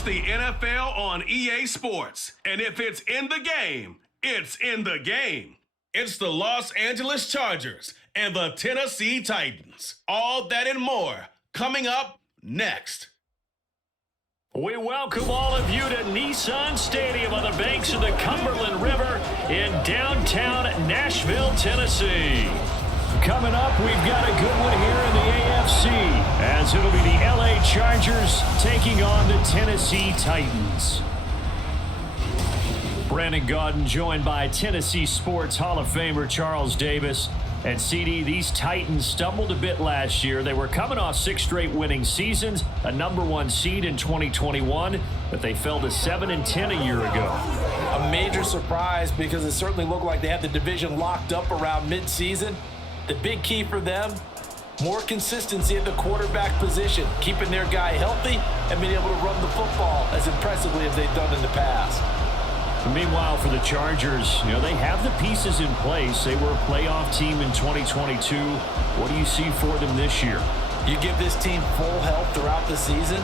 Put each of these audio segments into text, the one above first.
Watch the NFL on EA Sports. And if it's in the game, it's in the game. It's the Los Angeles Chargers and the Tennessee Titans. All that and more coming up next. We welcome all of you to Nissan Stadium on the banks of the Cumberland River in downtown Nashville, Tennessee. Coming up, we've got a good one here in the AFC, as it'll be the LA Chargers taking on the Tennessee Titans. Brandon Gaudin joined by Tennessee Sports Hall of Famer Charles Davis. And CD, these Titans stumbled a bit last year. They were coming off 6 straight winning seasons, a #1 seed in 2021, but they fell to 7-10 a year ago. A major surprise because it certainly looked like they had the division locked up around midseason. The big key for them, more consistency at the quarterback position, keeping their guy healthy and being able to run the football as impressively as they've done in the past. Meanwhile, for the Chargers, they have the pieces in place. They were a playoff team in 2022. What do you see for them this year? You give this team full health throughout the season,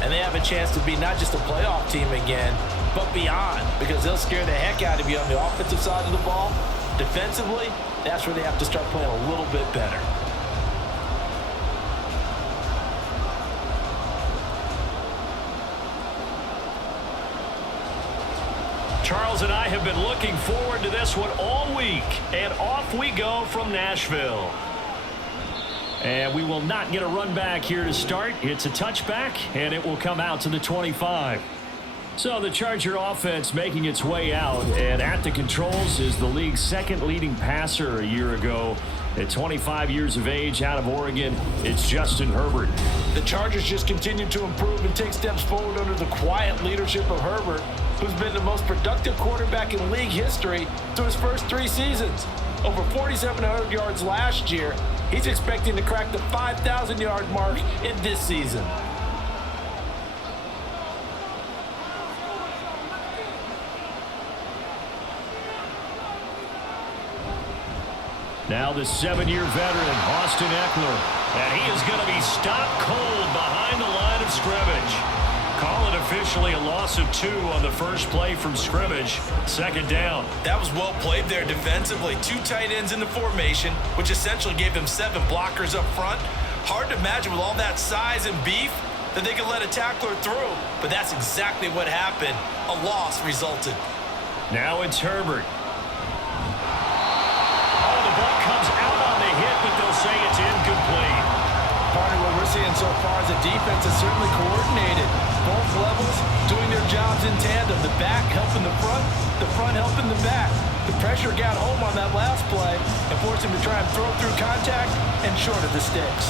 and they have a chance to be not just a playoff team again, but beyond, because they'll scare the heck out of you on the offensive side of the ball. Defensively, that's where they have to start playing a little bit better. Charles and I have been looking forward to this one all week, and off we go from Nashville. And we will not get a run back here to start. It's a touchback, and it will come out to the 25. So the Charger offense making its way out, and at the controls is the league's second leading passer a year ago. At 25 years of age, out of Oregon, it's Justin Herbert. The Chargers just continue to improve and take steps forward under the quiet leadership of Herbert, who's been the most productive quarterback in league history through his first 3 seasons. Over 4,700 yards last year. He's expecting to crack the 5,000-yard mark in this season. Now the 7-year veteran, Austin Eckler. And he is going to be stopped cold behind the line of scrimmage. Call it officially a loss of 2 on the first play from scrimmage. 2nd down. That was well played there defensively. 2 tight ends in the formation, which essentially gave them 7 blockers up front. Hard to imagine with all that size and beef that they could let a tackler through. But that's exactly what happened. A loss resulted. Now it's Herbert. Comes out on the hit, but they'll say it's incomplete. Partner, what we're seeing so far is the defense is certainly coordinated. Both levels doing their jobs in tandem. The back helping the front helping the back. The pressure got home on that last play and forced him to try and throw through contact and short of the sticks.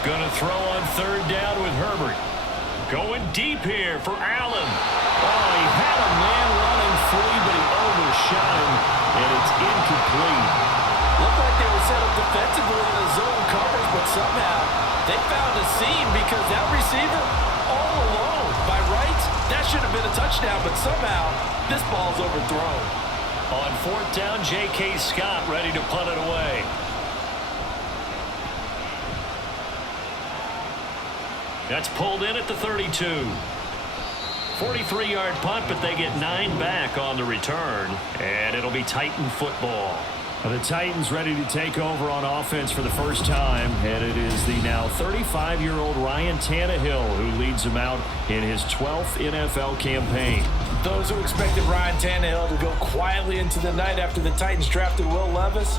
Gonna throw on 3rd down with Herbert. Going deep here for Allen. Oh, he had a man running free, but he overshot him. And it's incomplete. Looked like they were set up defensively in a zone coverage, but somehow they found a seam because that receiver all alone. By rights, that should have been a touchdown, but somehow this ball's overthrown. On 4th down, J.K. Scott ready to punt it away. That's pulled in at the 32. 43-yard punt, but they get 9 back on the return, and it'll be Titan football. The Titans ready to take over on offense for the first time, and it is the now 35-year-old Ryan Tannehill who leads them out in his 12th NFL campaign. Those who expected Ryan Tannehill to go quietly into the night after the Titans drafted Will Levis,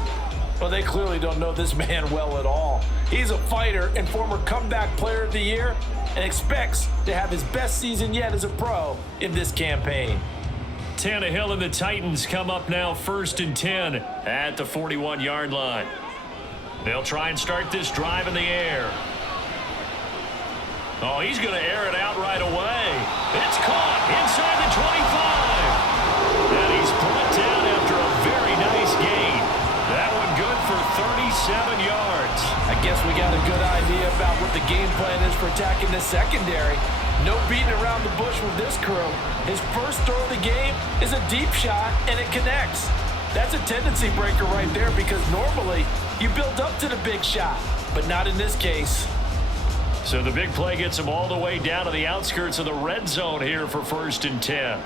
well, they clearly don't know this man well at all. He's a fighter and former comeback player of the year, and expects to have his best season yet as a pro in this campaign. Tannehill and the Titans come up now 1st and 10 at the 41-yard line. They'll try and start this drive in the air. Oh, he's going to air it out right away. It's caught inside the 25. And he's brought down after a very nice gain. That one good for 37 yards. I guess we got a good idea about what the game plan is for attacking this secondary. No beating around the bush with this crew. His first throw of the game is a deep shot, and it connects. That's a tendency breaker right there because normally you build up to the big shot, but not in this case. So the big play gets them all the way down to the outskirts of the red zone here for 1st and 10.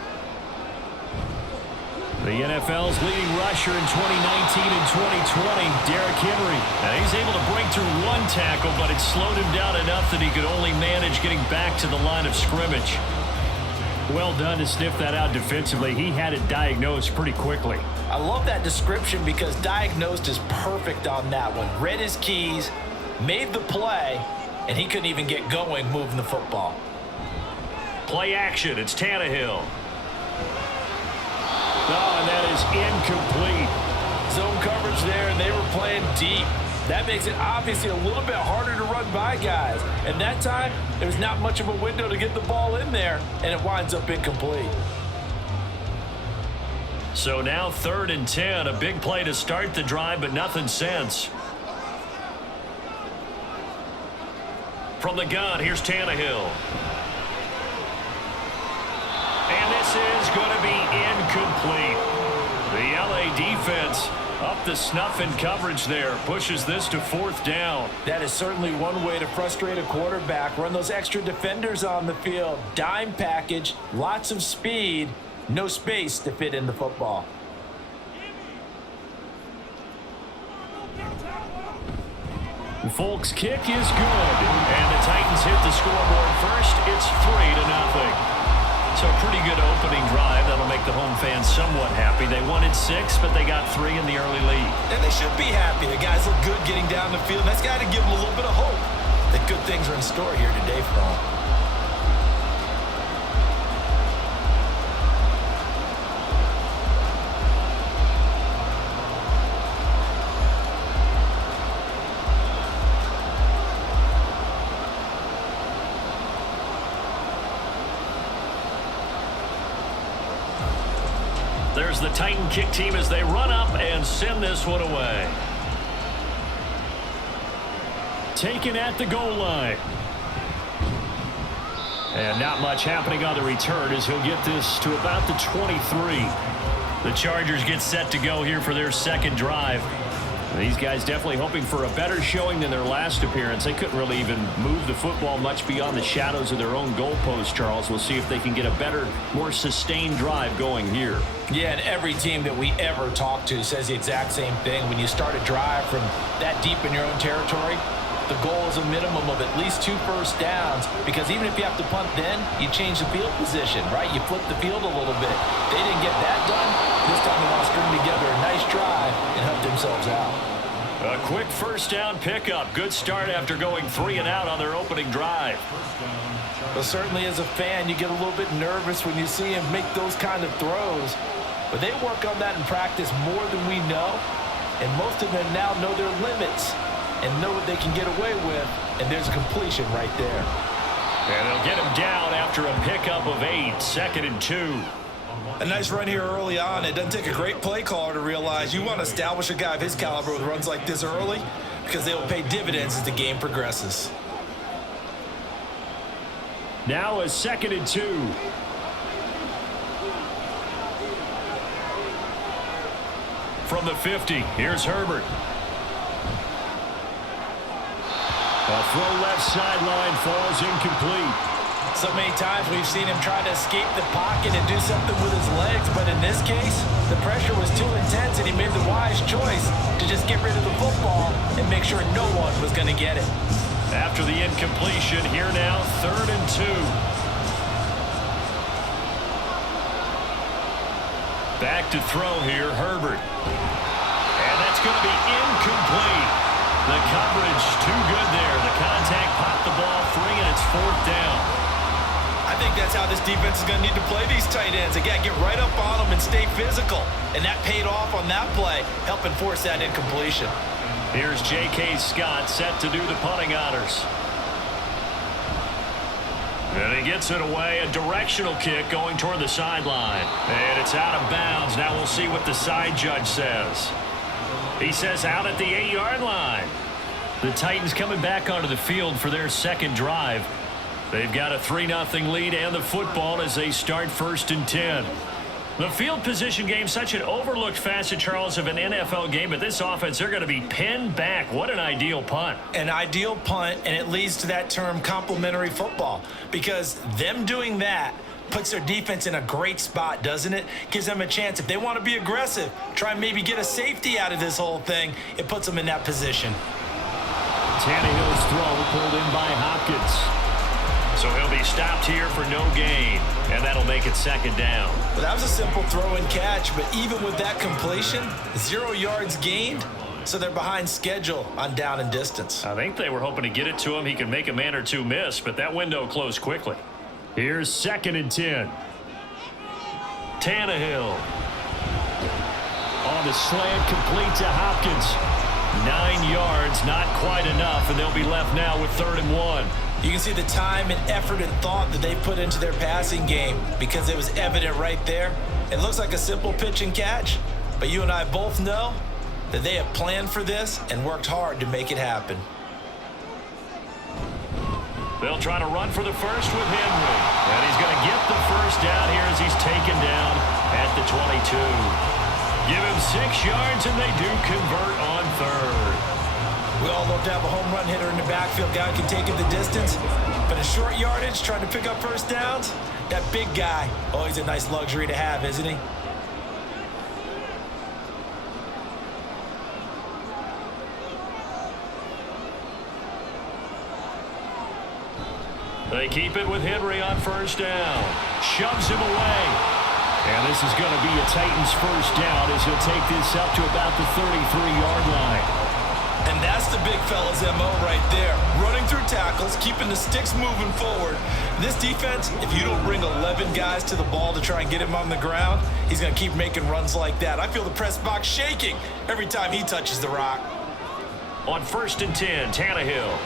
The NFL's leading rusher in 2019 and 2020, Derrick Henry. And he's able to break through one tackle, but it slowed him down enough that he could only manage getting back to the line of scrimmage. Well done to sniff that out defensively. He had it diagnosed pretty quickly. I love that description because diagnosed is perfect on that one. Read his keys, made the play, and he couldn't even get going moving the football. Play action. It's Tannehill. Oh, and that is incomplete. Zone coverage there, and they were playing deep. That makes it obviously a little bit harder to run by guys. And that time, there's not much of a window to get the ball in there, and it winds up incomplete. So now 3rd and 10, a big play to start the drive, but nothing since. From the gun, here's Tannehill. And this is going to be incomplete. The LA defense up the snuff in coverage there. Pushes this to 4th down. That is certainly one way to frustrate a quarterback. Run those extra defenders on the field. Dime package, lots of speed, no space to fit in the football. Folks' kick is good. And the Titans hit the scoreboard first. It's 3-0. So a pretty good opening drive. That'll make the home fans somewhat happy. They wanted 6, but they got 3 in the early lead. And they should be happy. The guys look good getting down the field. That's got to give them a little bit of hope that good things are in store here today for them. There's the Titan kick team as they run up and send this one away. Taken at the goal line. And not much happening on the return as he'll get this to about the 23. The Chargers get set to go here for their 2nd drive. These guys definitely hoping for a better showing than their last appearance. They couldn't really even move the football much beyond the shadows of their own goalpost, Charles. We'll see if they can get a better, more sustained drive going here. Yeah, and every team that we ever talk to says the exact same thing. When you start a drive from that deep in your own territory, the goal is a minimum of at least 2 first downs, because even if you have to punt then, you change the field position, right? You flip the field a little bit. They didn't get that done. This time they want to string together a nice drive and help themselves out. A quick 1st down pickup. Good start after going 3 and out on their opening drive. Well, certainly as a fan, you get a little bit nervous when you see him make those kind of throws. But they work on that in practice more than we know. And most of them now know their limits and know what they can get away with. And there's a completion right there. And they'll get him down after a pickup of 8. 2nd and 2. A nice run here early on. It doesn't take a great play caller to realize you want to establish a guy of his caliber with runs like this early, because they will pay dividends as the game progresses. Now a 2nd and 2. From the 50, here's Herbert. A throw left sideline falls incomplete. So many times we've seen him try to escape the pocket and do something with his legs, but in this case, the pressure was too intense and he made the wise choice to just get rid of the football and make sure no one was going to get it. After the incompletion, here now, 3rd and 2. Back to throw here, Herbert. And that's going to be incomplete. The coverage too good there. The contact popped the ball free, and it's 4th down. I think that's how this defense is going to need to play these tight ends. Again, get right up on them and stay physical. And that paid off on that play, helping force that incompletion. Here's J.K. Scott set to do the punting honors. And he gets it away. A directional kick going toward the sideline. And it's out of bounds. Now we'll see what the side judge says. He says out at the 8-yard line. The Titans coming back onto the field for their 2nd drive. They've got a 3-0 lead and the football as they start 1st and 10. The field position game, such an overlooked facet, Charles, of an NFL game, but this offense, they're going to be pinned back. What an ideal punt. An ideal punt, and it leads to that term complementary football, because them doing that puts their defense in a great spot, doesn't it? Gives them a chance. If they want to be aggressive, try and maybe get a safety out of this whole thing, it puts them in that position. Tannehill's throw pulled in by Hopkins. So he'll be stopped here for no gain, and that'll make it second down. Well, that was a simple throw and catch, but even with that completion, 0 yards gained, so they're behind schedule on down and distance. I think they were hoping to get it to him. He could make a man or two miss, but that window closed quickly. Here's 2nd and 10. Tannehill. On the slant, complete to Hopkins. 9 yards, not quite enough, and they'll be left now with 3rd and 1. You can see the time and effort and thought that they put into their passing game because it was evident right there. It looks like a simple pitch and catch, but you and I both know that they have planned for this and worked hard to make it happen. They'll try to run for the first with Henry, and he's going to get the first down here as he's taken down at the 22. Give him 6 yards, and they do convert on 3rd. We all love to have a home run hitter in the backfield, guy who can take it the distance. But in short yardage, trying to pick up first downs, that big guy, always a nice luxury to have, isn't he? They keep it with Henry on first down. Shoves him away. And this is going to be a Titans first down as he'll take this up to about the 33-yard line. And that's the big fella's MO right there. Running through tackles, keeping the sticks moving forward. This defense, if you don't bring 11 guys to the ball to try and get him on the ground, he's going to keep making runs like that. I feel the press box shaking every time he touches the rock. On 1st and 10, Tannehill.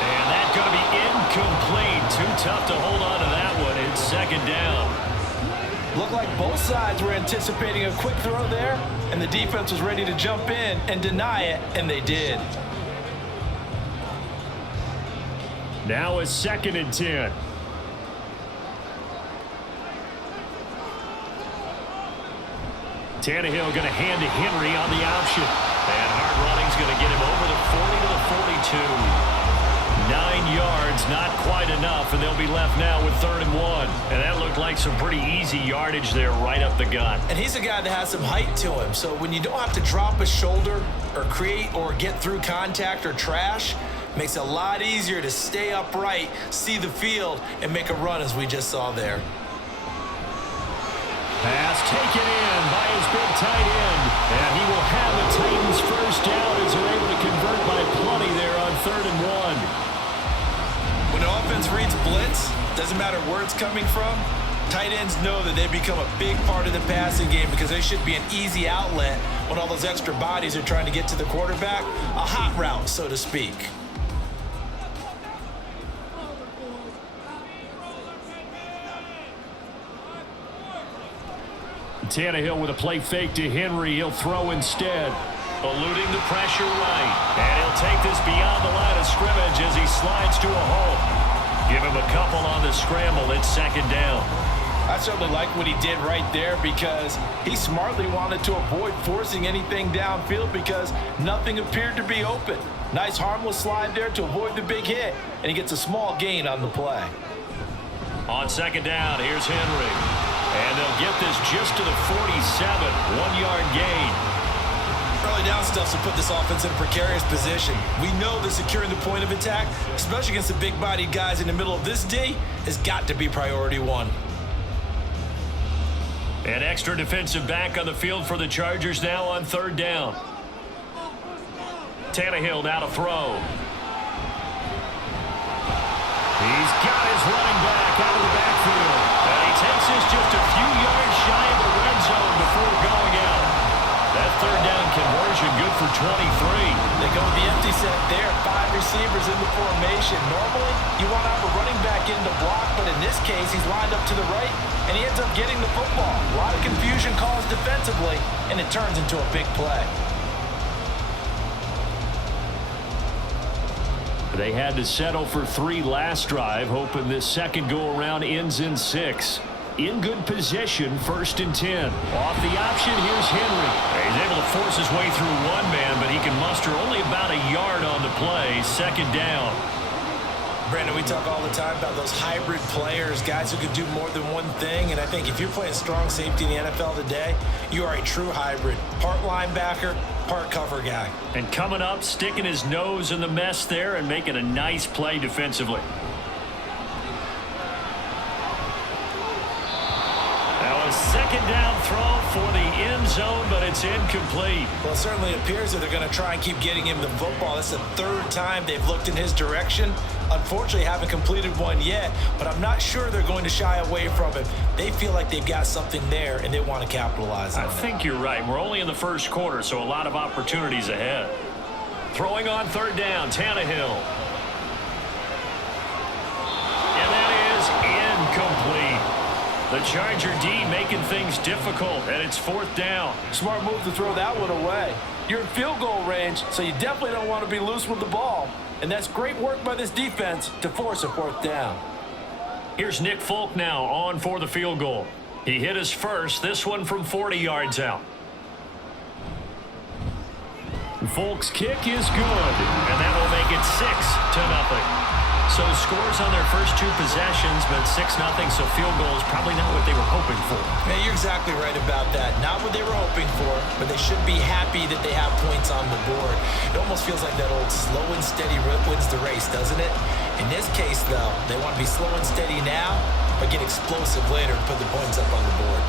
And that's going to be incomplete. Too tough to hold on to that one. It's 2nd down. Looked like both sides were anticipating a quick throw there, and the defense was ready to jump in and deny it, and they did. Now it's 2nd and 10. Tannehill going to hand to Henry on the option. And hard running's going to get him over the 40 to the 42. 9 yards, not quite enough, and they'll be left now with 3rd and 1. And that looked like some pretty easy yardage there right up the gut. And he's a guy that has some height to him, so when you don't have to drop a shoulder or create or get through contact or trash, makes it a lot easier to stay upright, see the field, and make a run as we just saw there. Pass taken in by his big tight end, and he will have the Titans first down as they're able to convert by plenty there on 3rd and 1. When the offense reads blitz, doesn't matter where it's coming from, tight ends know that they've become a big part of the passing game because they should be an easy outlet when all those extra bodies are trying to get to the quarterback. A hot route, so to speak. Tannehill with a play fake to Henry. He'll throw instead. Eluding the pressure right. And he'll take this beyond the line of scrimmage as he slides to a hole. Give him a couple on the scramble. It's 2nd down. I certainly like what he did right there because he smartly wanted to avoid forcing anything downfield because nothing appeared to be open. Nice harmless slide there to avoid the big hit, and he gets a small gain on the play. On 2nd down, here's Henry. And they'll get this just to the 47. 1-yard gain. Early down stuff to put this offense in a precarious position. We know that securing the point of attack, especially against the big-bodied guys in the middle of this D, has got to be priority 1. An extra defensive back on the field for the Chargers now on 3rd down. Tannehill now to throw. He's got his running back out of the backfield. And he takes this just a few yards shy of the red zone before going out. That 3rd down conversion good for 23. They go with the empty set there. 5 receivers in the formation. Normally, you want to have a running back in the block, but in this case, he's lined up to the right, and he ends up getting the football. A lot of confusion caused defensively, and it turns into a big play. They had to settle for 3 last drive, hoping this second go-around ends in 6. in good position, 1st and 10. Off the option, here's Henry. He's able to force his way through one man, but he can muster only about a yard on the play. 2nd down. Brandon, we talk all the time about those hybrid players, guys who could do more than one thing, and I think if you're playing strong safety in the NFL today, you are a true hybrid. Part linebacker, part cover guy. And coming up, sticking his nose in the mess there and making a nice play defensively. Now a 2nd down throw for the end zone, but it's incomplete. Well, it certainly appears that they're going to try and keep getting him the football. That's the 3rd time they've looked in his direction. Unfortunately, haven't completed one yet, but I'm not sure they're going to shy away from him. They feel like they've got something there, and they want to capitalize on it. I think you're right. We're only in the 1st quarter, so a lot of opportunities ahead. Throwing on 3rd down, Tannehill. And that is incomplete. The Charger D making things difficult, and it's 4th down. Smart move to throw that one away. You're in field goal range, so you definitely don't want to be loose with the ball. And that's great work by this defense to force a 4th down. Here's Nick Folk now on for the field goal. He hit his first, this one from 40 yards out. Folk's kick is good, and that will make it 6-0. So scores on their first 2 possessions, but 6-0, so field goal is probably not what they were hoping for. Yeah, you're exactly right about that. Not what they were hoping for, but they should be happy that they have points on the board. It almost feels like that old slow and steady wins the race, doesn't it? In this case, though, they want to be slow and steady now, but get explosive later and put the points up on the board.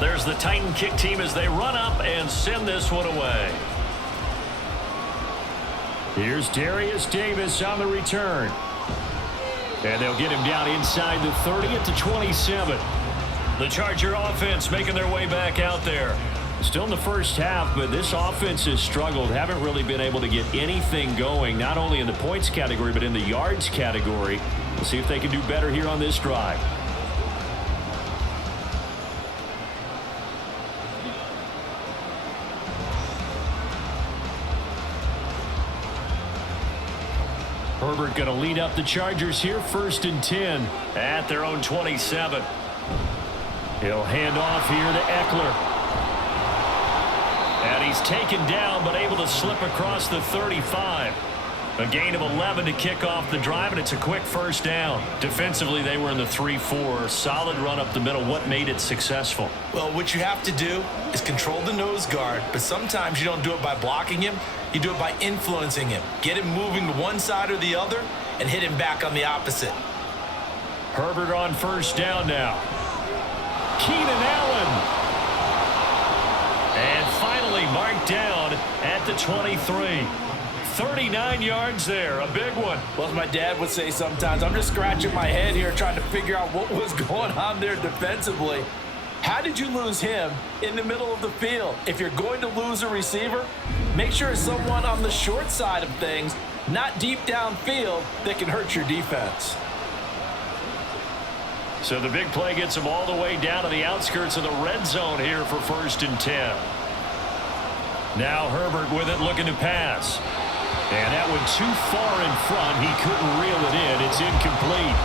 There's the Titan kick team as they run up and send this one away. Here's Darius Davis on the return. And they'll get him down inside the 30 at the 27. The Charger offense making their way back out there. Still in the first half, but this offense has struggled. Haven't really been able to get anything going, not only in the points category, but in the yards category. We'll see if they can do better here on this drive. Herbert going to lead up the Chargers here, 1st and 10 at their own 27. He'll hand off here to Eckler. And he's taken down, but able to slip across the 35. A gain of 11 to kick off the drive, and it's a quick 1st down. Defensively, they were in the 3-4. Solid run up the middle. What made it successful? Well, what you have to do is control the nose guard, but sometimes you don't do it by blocking him. You do it by influencing him. Get him moving to one side or the other and hit him back on the opposite. Herbert on 1st down now. Keenan Allen. And finally marked down at the 23. 39 yards there, a big one. Well, as my dad would say sometimes, I'm just scratching my head here trying to figure out what was going on there defensively. How did you lose him in the middle of the field? If you're going to lose a receiver, make sure it's someone on the short side of things, not deep downfield, that can hurt your defense. So the big play gets him all the way down to the outskirts of the red zone here for 1st and 10. Now Herbert with it, looking to pass. And that one too far in front. He couldn't reel it in. It's incomplete.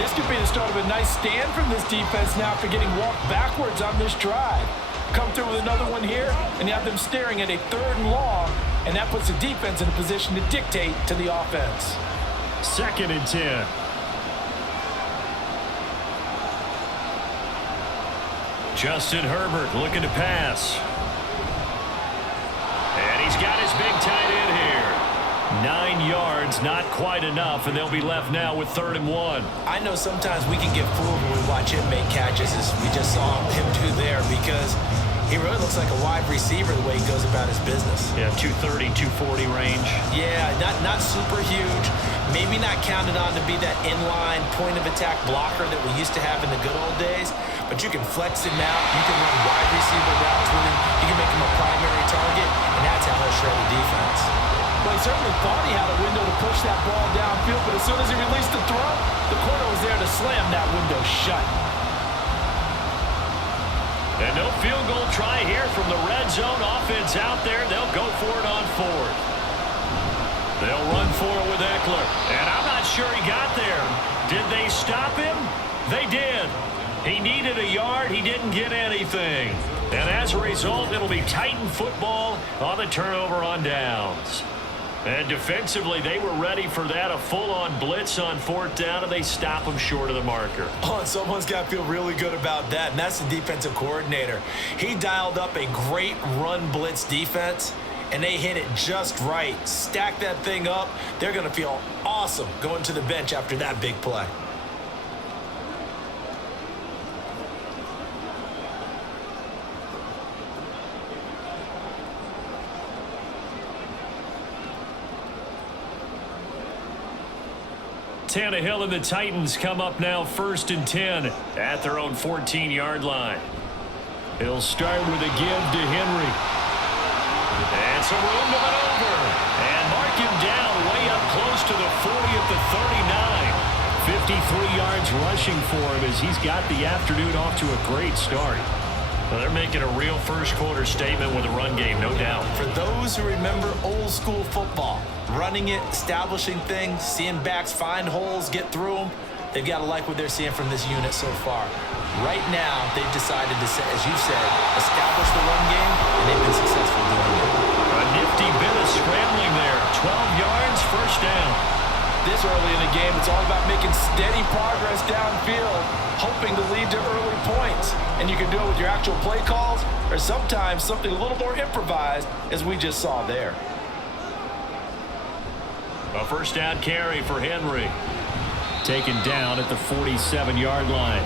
This could be the start of a nice stand from this defense now after getting walked backwards on this drive. Come through with another one here, and you have them staring at a 3rd and long, and that puts the defense in a position to dictate to the offense. 2nd and 10. Justin Herbert looking to pass. And he's got his big tight end here. 9 yards, not quite enough, and they'll be left now with 3rd and 1. I know sometimes we can get fooled when we watch him make catches, as we just saw him do there, because he really looks like a wide receiver the way he goes about his business. Yeah, 230, 240 range. Yeah, not super huge. Maybe not counted on to be that inline point-of-attack blocker that we used to have in the good old days, but you can flex him out. You can run wide receiver routes with him. You can make him a primary target, and that's how he'll shred the defense. Well, he certainly thought he had a window to push that ball downfield, but as soon as he released the throw, the corner was there to slam that window shut. And no field goal try here from the red zone. Offense out there. They'll go for it on fourth. They'll run for it with Eckler. And I'm not sure he got there. Did they stop him? They did. He needed a yard. He didn't get anything. And as a result, it'll be Titan football on the turnover on downs. And defensively, they were ready for that, a full-on blitz on fourth down, and they stop them short of the marker. Oh, and someone's got to feel really good about that, and that's the defensive coordinator. He dialed up a great run blitz defense, and they hit it just right. Stack that thing up. They're going to feel awesome going to the bench after that big play. Tannehill and the Titans come up now 1st and 10 at their own 14-yard line. He'll start with a give to Henry. And some room to maneuver. And mark him down way up close to the 40 at the 39. 53 yards rushing for him as he's got the afternoon off to a great start. Well, they're making a real first-quarter statement with a run game, no doubt. For those who remember old-school football, running it, establishing things, seeing backs find holes, get through them, they've got to like what they're seeing from this unit so far. Right now, they've decided to, as you said, establish the run game, and they've been successful doing it. A nifty bit of scrambling there. 12 yards, first down. This early in the game, it's all about making steady progress downfield, hoping to lead to early points. And you can do it with your actual play calls, or sometimes something a little more improvised, as we just saw there. A first down carry for Henry. Taken down at the 47-yard line.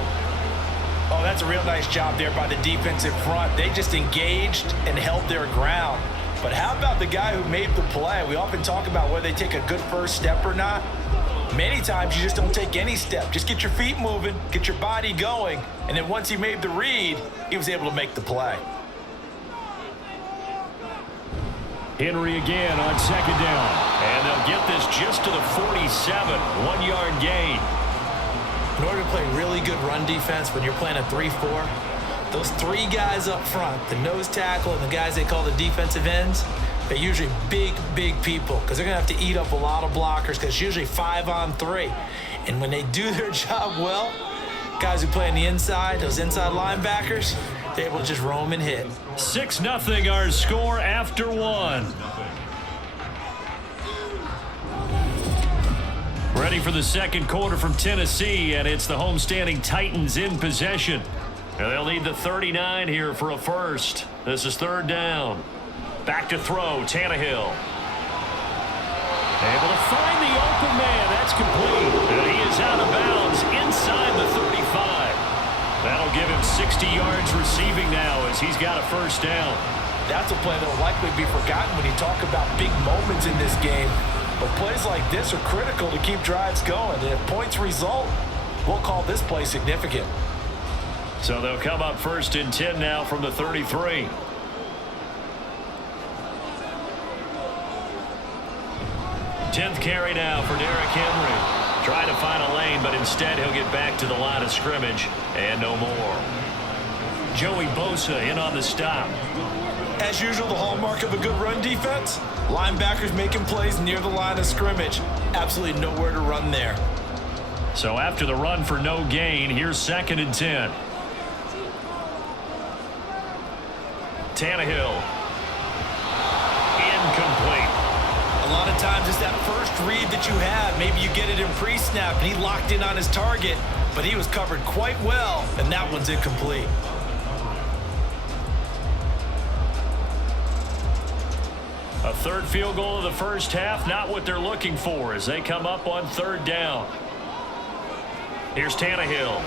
Oh, that's a real nice job there by the defensive front. They just engaged and held their ground. But how about the guy who made the play? We often talk about whether they take a good first step or not. Many times you just don't take any step. Just get your feet moving, get your body going, and then once he made the read, he was able to make the play. Henry again on second down. And they'll get this just to the 47. 1-yard gain. In order to play really good run defense when you're playing a 3-4, those three guys up front, the nose tackle and the guys they call the defensive ends, they're usually big, big people because they're going to have to eat up a lot of blockers because it's usually 5-on-3. And when they do their job well, guys who play on the inside, those inside linebackers, they're able to just roam and hit. 6-0 our score after one. Ready for the second quarter from Tennessee, and it's the homestanding Titans in possession. And they'll need the 39 here for a first. This is third down. Back to throw, Tannehill. Able to find the open man. That's complete. And he is out of bounds inside the 35. That'll give him 60 yards receiving now as he's got a first down. That's a play that will likely be forgotten when you talk about big moments in this game. But plays like this are critical to keep drives going. And if points result, we'll call this play significant. So they'll come up 1st and 10 now from the 33. Tenth carry now for Derrick Henry. Trying to find a lane, but instead he'll get back to the line of scrimmage and no more. Joey Bosa in on the stop. As usual, the hallmark of a good run defense, linebackers making plays near the line of scrimmage. Absolutely nowhere to run there. So after the run for no gain, here's 2nd and 10. Tannehill. Incomplete. A lot of times it's that first read that you have. Maybe you get it in pre-snap and he locked in on his target, but he was covered quite well, and that one's incomplete. A third field goal of the first half, not what they're looking for as they come up on third down. Here's Tannehill.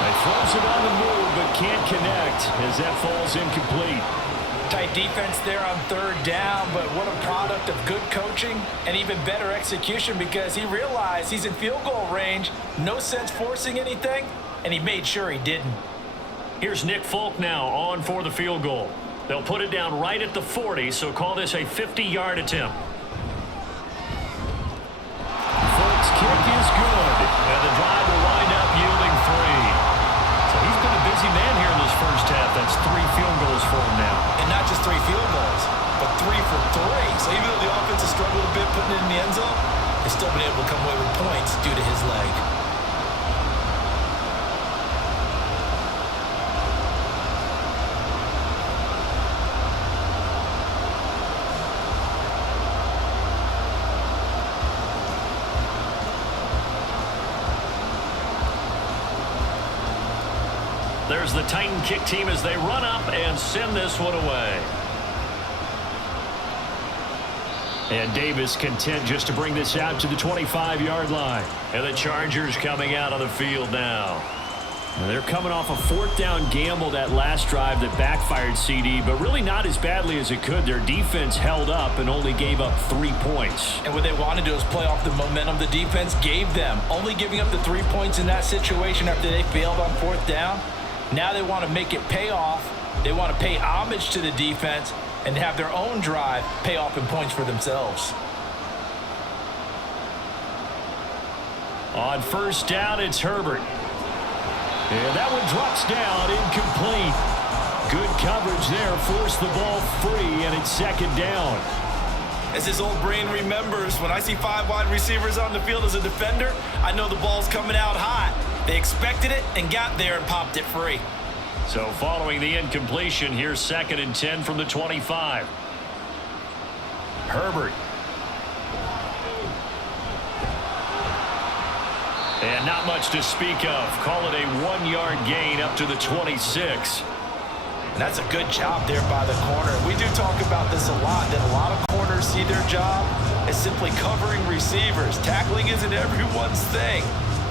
He throws it on the move, but can't connect as that falls incomplete. Tight defense there on third down, but what a product of good coaching and even better execution because he realized he's in field goal range, no sense forcing anything, and he made sure he didn't. Here's Nick Folk now on for the field goal. They'll put it down right at the 40, so call this a 50-yard attempt. Folks, kick is good, and the drive will wind up yielding 3. So he's been a busy man here in this first half. That's 3 field goals for him now. And not just 3 field goals, but 3 for 3. So even though the offense has struggled a bit putting it in the end zone, they've still been able to come away with points due to his leg. There's the Titan kick team as they run up and send this one away. And Davis content just to bring this out to the 25-yard line. And the Chargers coming out on the field now. And they're coming off a 4th down gamble that last drive that backfired, CD, but really not as badly as it could. Their defense held up and only gave up 3 points. And what they want to do is play off the momentum the defense gave them. Only giving up the 3 points in that situation after they failed on 4th down. Now they want to make it pay off. They want to pay homage to the defense and have their own drive pay off in points for themselves. On 1st down, it's Herbert. And that one drops down, incomplete. Good coverage there, forced the ball free, and it's 2nd down. As his old brain remembers, when I see 5 wide receivers on the field as a defender, I know the ball's coming out hot. They expected it and got there and popped it free. So following the incompletion, here's 2nd and 10 from the 25. Herbert. And not much to speak of. Call it a 1-yard gain up to the 26. And that's a good job there by the corner. We do talk about this a lot, that a lot of corners see their job as simply covering receivers. Tackling isn't everyone's thing.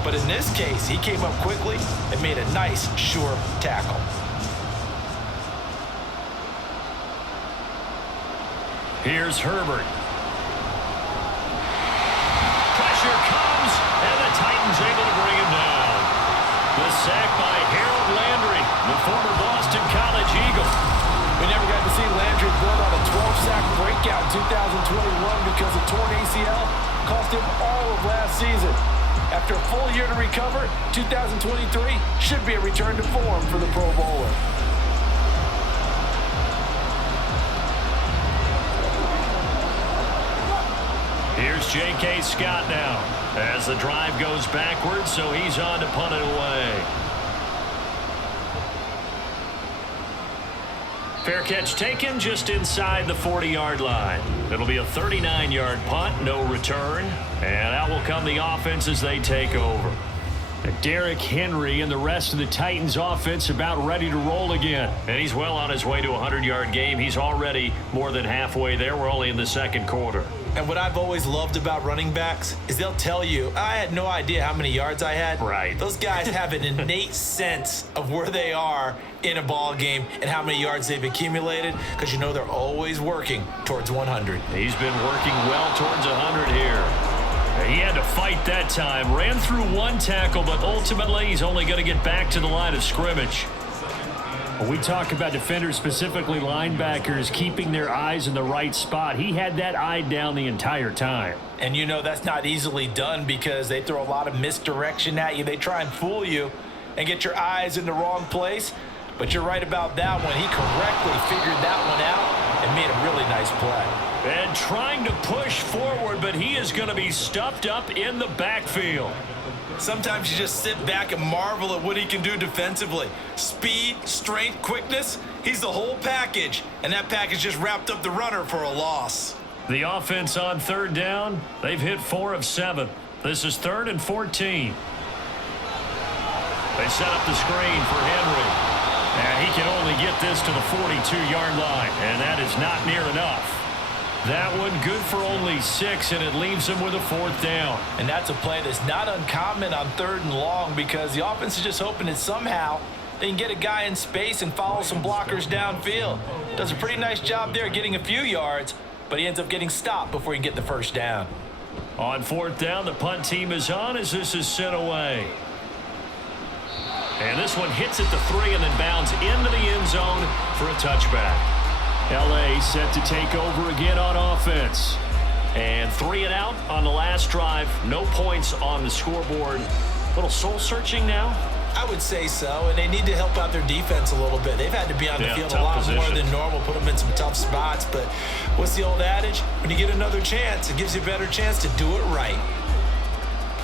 But in this case, he came up quickly and made a nice, sure tackle. Here's Herbert. Pressure comes, and the Titans able to bring him down. The sack by Harold Landry, the former Boston College Eagle. We never got to see Landry build on a 12-sack breakout in 2021 because a torn ACL cost him all of last season. After a full year to recover, 2023 should be a return to form for the Pro Bowler. Here's J.K. Scott now as the drive goes backwards, so he's on to punt it away. Fair catch taken just inside the 40-yard line. It'll be a 39-yard punt, no return. And out will come the offense as they take over. Derrick Henry and the rest of the Titans offense about ready to roll again. And he's well on his way to a 100-yard game. He's already more than halfway there. We're only in the 2nd quarter. And what I've always loved about running backs is they'll tell you, I had no idea how many yards I had. Right. Those guys have an innate sense of where they are in a ball game and how many yards they've accumulated because you know they're always working towards 100. He's been working well towards 100 here. He had to fight that time. Ran through 1 tackle, but ultimately he's only going to get back to the line of scrimmage. When we talk about defenders, specifically linebackers, keeping their eyes in the right spot, he had that eye down the entire time. And you know that's not easily done because they throw a lot of misdirection at you. They try and fool you and get your eyes in the wrong place. But you're right about that one. He correctly figured that one out and made a really nice play. And trying to push forward, but he is going to be stuffed up in the backfield. Sometimes you just sit back and marvel at what he can do defensively. Speed, strength, quickness, he's the whole package. And that package just wrapped up the runner for a loss. The offense on 3rd down, they've hit 4 of 7. This is 3rd and 14. They set up the screen for Henry. And he can only get this to the 42-yard line, and that is not near enough. That one good for only 6, and it leaves him with a 4th down. And that's a play that's not uncommon on 3rd and long because the offense is just hoping that somehow they can get a guy in space and follow some blockers downfield. Does a pretty nice job there getting a few yards, but he ends up getting stopped before he can get the 1st down. On 4th down, the punt team is on as this is sent away. And this one hits at the 3 and then bounds into the end zone for a touchback. L.A. set to take over again on offense. And 3 and out on the last drive. No points on the scoreboard. A little soul-searching now? I would say so, and they need to help out their defense a little bit. They've had to be on the field a lot more than normal, put them in some tough spots. But what's the old adage? When you get another chance, it gives you a better chance to do it right.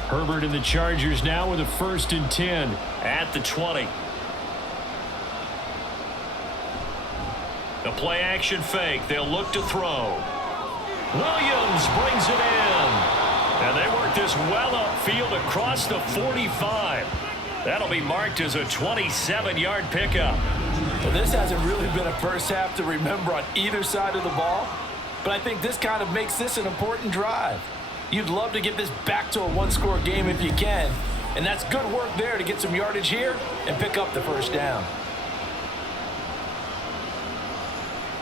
Herbert and the Chargers now with a 1st and 10 at the 20. The play-action fake. They'll look to throw. Williams brings it in. And they work this well upfield across the 45. That'll be marked as a 27-yard pickup. Well, this hasn't really been a first half to remember on either side of the ball, but I think this kind of makes this an important drive. You'd love to get this back to a one-score game if you can, and that's good work there to get some yardage here and pick up the first down.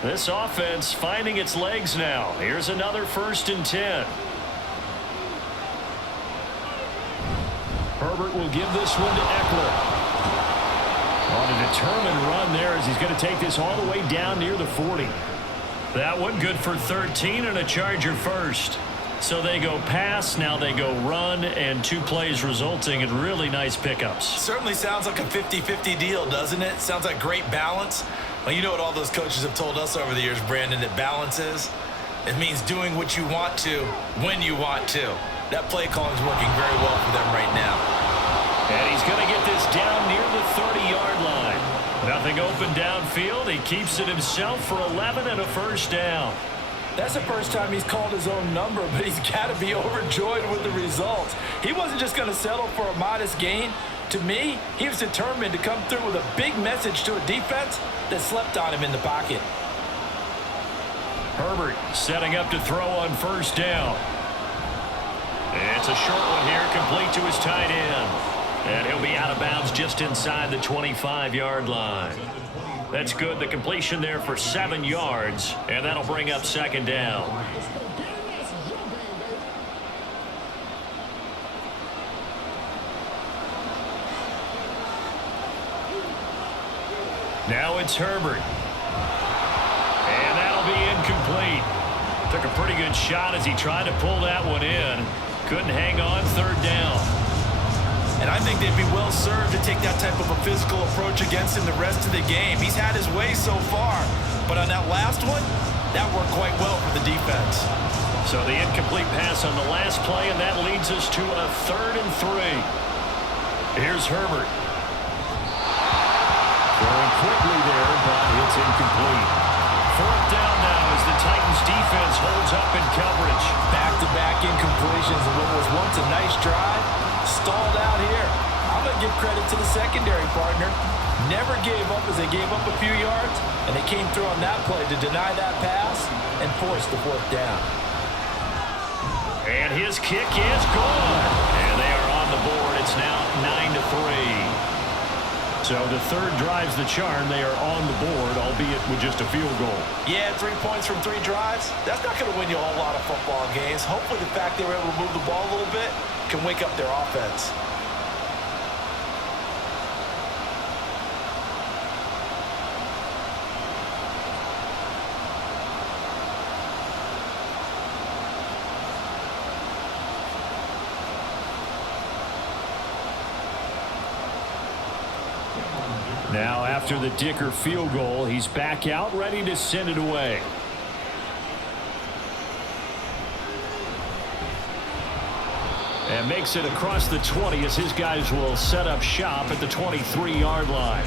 This offense finding its legs now. Here's another 1st and 10. Herbert will give this one to Eckler. On a determined run there as he's going to take this all the way down near the 40. That one good for 13 and a Charger first. So they go pass, now they go run, and 2 plays resulting in really nice pickups. Certainly sounds like a 50-50 deal, doesn't it? Sounds like great balance. Well, you know what all those coaches have told us over the years, Brandon, that balance is? It means doing what you want to when you want to. That play calling is working very well for them right now. And he's going to get this down near the 30-yard line. Nothing open downfield. He keeps it himself for 11 and a first down. That's the first time he's called his own number, but he's got to be overjoyed with the result. He wasn't just going to settle for a modest gain. To me, he was determined to come through with a big message to a defense that slept on him in the pocket. Herbert setting up to throw on first down. It's a short one here, complete to his tight end. And he'll be out of bounds just inside the 25-yard line. That's good. The completion there for 7 yards, and that'll bring up 2nd down. Now it's Herbert. And that'll be incomplete. Took a pretty good shot as he tried to pull that one in. Couldn't hang on, 3rd down. And I think they'd be well served to take that type of a physical approach against him the rest of the game. He's had his way so far, but on that last one, that worked quite well for the defense. So the incomplete pass on the last play, and that leads us to a 3rd and 3. Here's Herbert. Throwing quickly there, but it's incomplete. 4th down now as the Titans defense holds up in coverage. Back-to-back incompletions of what was once a nice drive, stalled out here. I'm going to give credit to the secondary partner. Never gave up as they gave up a few yards, and they came through on that play to deny that pass and force the 4th down. And his kick is good. And they are on the board. It's now 9-3. So the 3rd drives the charm. They are on the board, albeit with just a field goal. Yeah, 3 points from 3 drives. That's not going to win you a whole lot of football games. Hopefully the fact they were able to move the ball a little bit can wake up their offense. Now after the Dicker field goal, he's back out ready to send it away. And makes it across the 20 as his guys will set up shop at the 23-yard line.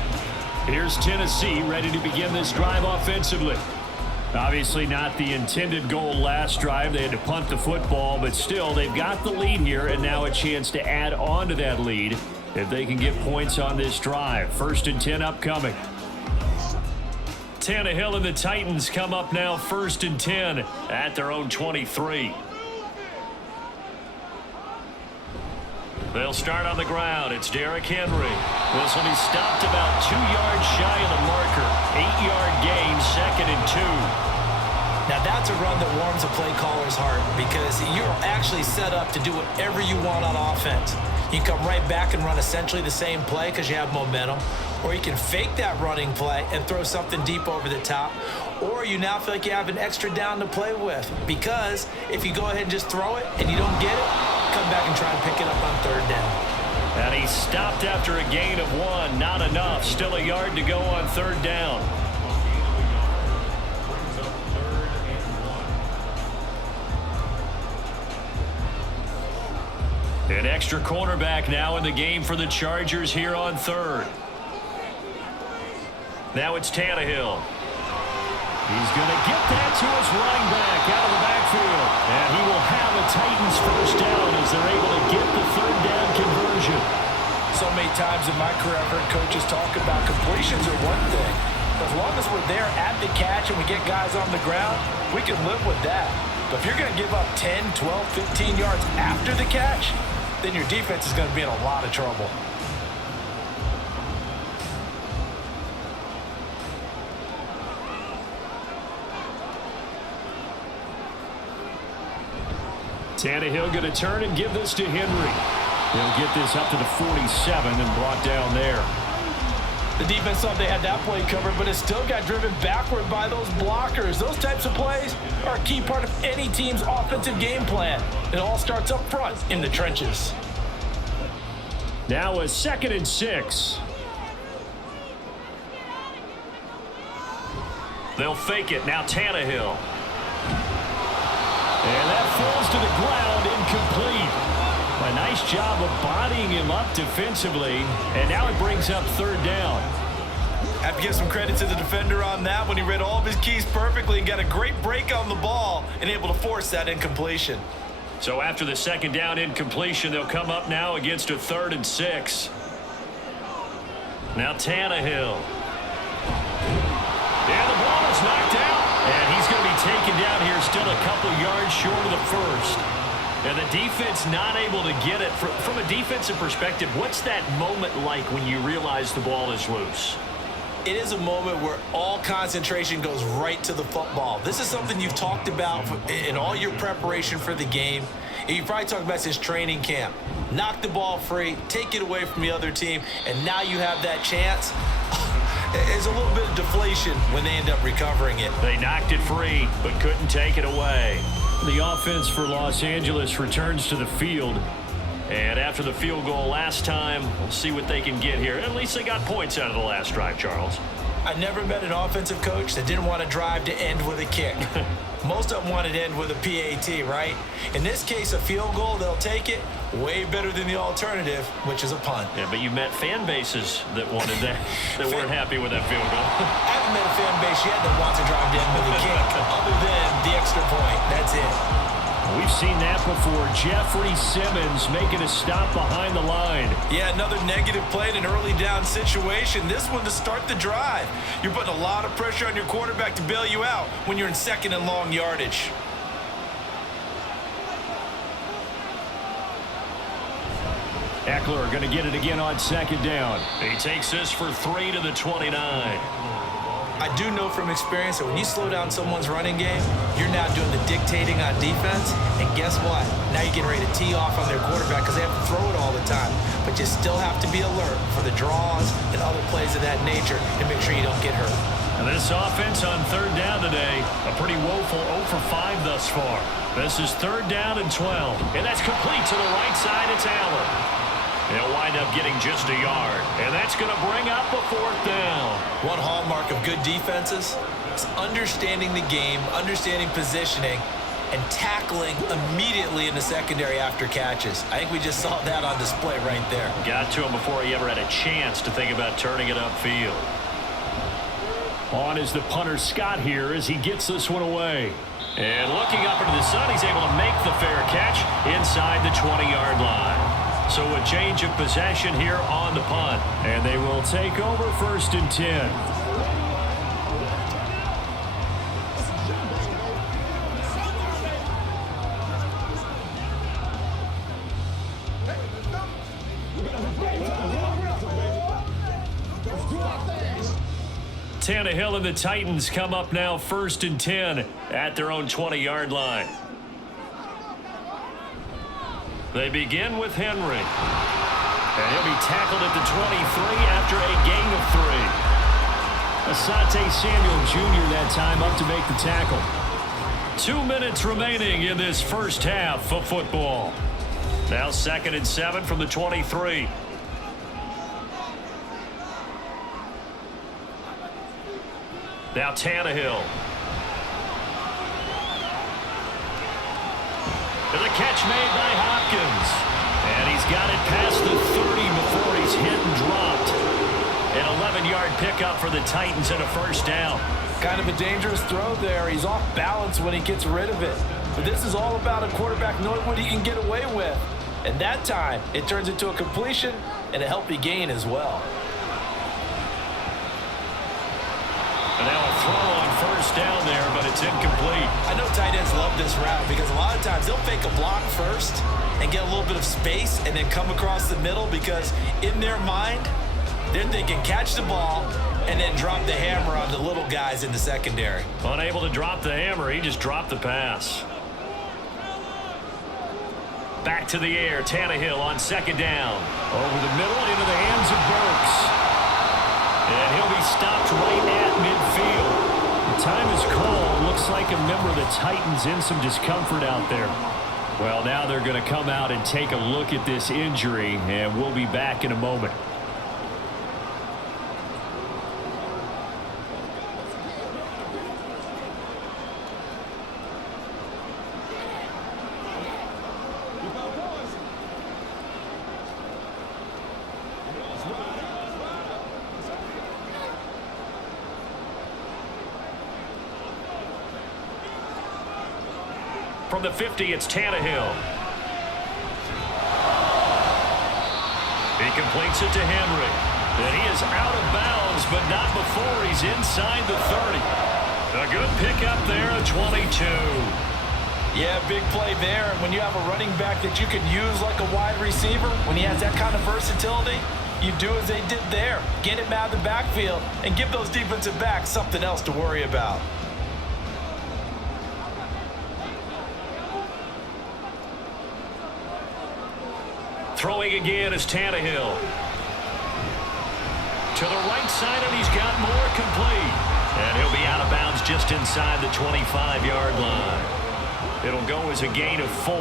Here's Tennessee ready to begin this drive offensively. Obviously not the intended goal last drive. They had to punt the football, but still they've got the lead here and now a chance to add on to that lead if they can get points on this drive. 1st and 10 upcoming. Tannehill and the Titans come up now 1st and 10 at their own 23. They'll start on the ground. It's Derrick Henry. This will be stopped about 2 yards shy of the marker. 8-yard gain, 2nd and 2. Now that's a run that warms a play caller's heart because you're actually set up to do whatever you want on offense. You can come right back and run essentially the same play because you have momentum, or you can fake that running play and throw something deep over the top, or you now feel like you have an extra down to play with because if you go ahead and just throw it and you don't get it, come back and try and pick it up on third down. And he stopped after a gain of 1. Not enough. Still a yard to go on third down. An extra cornerback now in the game for the Chargers here on third. Now it's Tannehill. He's going to get that to his running back out of the backfield. And he will have a Titans first down as they're able to get the third down conversion. So many times in my career I've heard coaches talk about completions are one thing. But as long as we're there at the catch and we get guys on the ground, we can live with that. But if you're going to give up 10, 12, 15 yards after the catch, then your defense is going to be in a lot of trouble. Tannehill going to turn and give this to Henry. He'll get this up to the 47 and brought down there. The defense thought they had that play covered, but it still got driven backward by those blockers. Those types of plays are a key part of any team's offensive game plan. It all starts up front in the trenches. Now a 2nd and 6. They'll fake it. Now Tannehill. And that falls to the ground, incomplete. A nice job of bodying him up defensively, and now it brings up third down. Have to give some credit to the defender on that when he read all of his keys perfectly and got a great break on the ball and able to force that incompletion. So after the 2nd down incompletion, they'll come up now against a 3rd and 6. Now Tannehill. And the ball is knocked out. And he's going to be taken down here still a couple yards short of the first. And the defense not able to get it. From a defensive perspective, what's that moment like when you realize the ball is loose? It is a moment where all concentration goes right to the football. This is something you've talked about in all your preparation for the game. And you probably talked about since training camp. Knock the ball free, take it away from the other team, and now you have that chance. There's a little bit of deflation when they end up recovering it. They knocked it free, but couldn't take it away. The offense for Los Angeles returns to the field. And after the field goal last time, we'll see what they can get here. At least they got points out of the last drive, Charles. I never met an offensive coach that didn't want a drive to end with a kick. Most of them wanted to end with a PAT, right? In this case, a field goal, they'll take it. Way better than the alternative, which is a punt. Yeah, but you met fan bases that wanted that, that weren't happy with that field goal. I haven't met a fan base yet that wants a drive to end with a kick, other than the extra point. That's it. We've seen that before. Jeffrey Simmons making a stop behind the line. Yeah, another negative play in an early down situation. This one to start the drive. You're putting a lot of pressure on your quarterback to bail you out when you're in 2nd and long yardage. Eckler going to get it again on 2nd down. He takes this for 3 to the 29. I do know from experience that when you slow down someone's running game, you're now doing the dictating on defense. And guess what? Now you're getting ready to tee off on their quarterback because they have to throw it all the time. But you still have to be alert for the draws and other plays of that nature to make sure you don't get hurt. And this offense on 3rd down today, a pretty woeful 0 for 5 thus far. This is 3rd down and 12. And that's complete to the right side. It's Allen. They'll wind up getting just a yard. And that's going to bring up a 4th down. One hallmark of good defenses is understanding the game, understanding positioning, and tackling immediately in the secondary after catches. I think we just saw that on display right there. Got to him before he ever had a chance to think about turning it upfield. On is the punter Scott here as he gets this one away. And looking up into the sun, he's able to make the fair catch inside the 20-yard line. So a change of possession here on the punt. And they will take over 1st and 10. Tannehill and the Titans come up now 1st and 10 at their own 20-yard line. They begin with Henry. And he'll be tackled at the 23 after a gain of 3. Asante Samuel Jr. that time up to make the tackle. 2 minutes remaining in this first half of football. Now 2nd and 7 from the 23. Now Tannehill. And the catch made by Hopkins. And he's got it past the 30 before he's hit and dropped. An 11-yard pickup for the Titans and a first down. Kind of a dangerous throw there. He's off balance when he gets rid of it. But this is all about a quarterback knowing what he can get away with. And that time, it turns into a completion and a healthy gain as well. And now a throw on first down there, but it's incomplete. I know tight ends love this route because a lot of times they'll fake a block first and get a little bit of space and then come across the middle because in their mind, they're thinking catch the ball and then drop the hammer on the little guys in the secondary. Unable to drop the hammer, he just dropped the pass. Back to the air, Tannehill on 2nd down. Over the middle into the hands of Burks. And he'll be stopped right at midfield. The time is called. Looks like a member of the Titans in some discomfort out there. Well, now they're going to come out and take a look at this injury, and we'll be back in a moment. From the 50, it's Tannehill. He completes it to Henry. And he is out of bounds, but not before he's inside the 30. A good pickup there, a 22. Yeah, big play there. And when you have a running back that you can use like a wide receiver, when he has that kind of versatility, you do as they did there. Get him out of the backfield and give those defensive backs something else to worry about. Throwing again is Tannehill. To the right side, and he's got more complete. And he'll be out of bounds just inside the 25-yard line. It'll go as a gain of 4,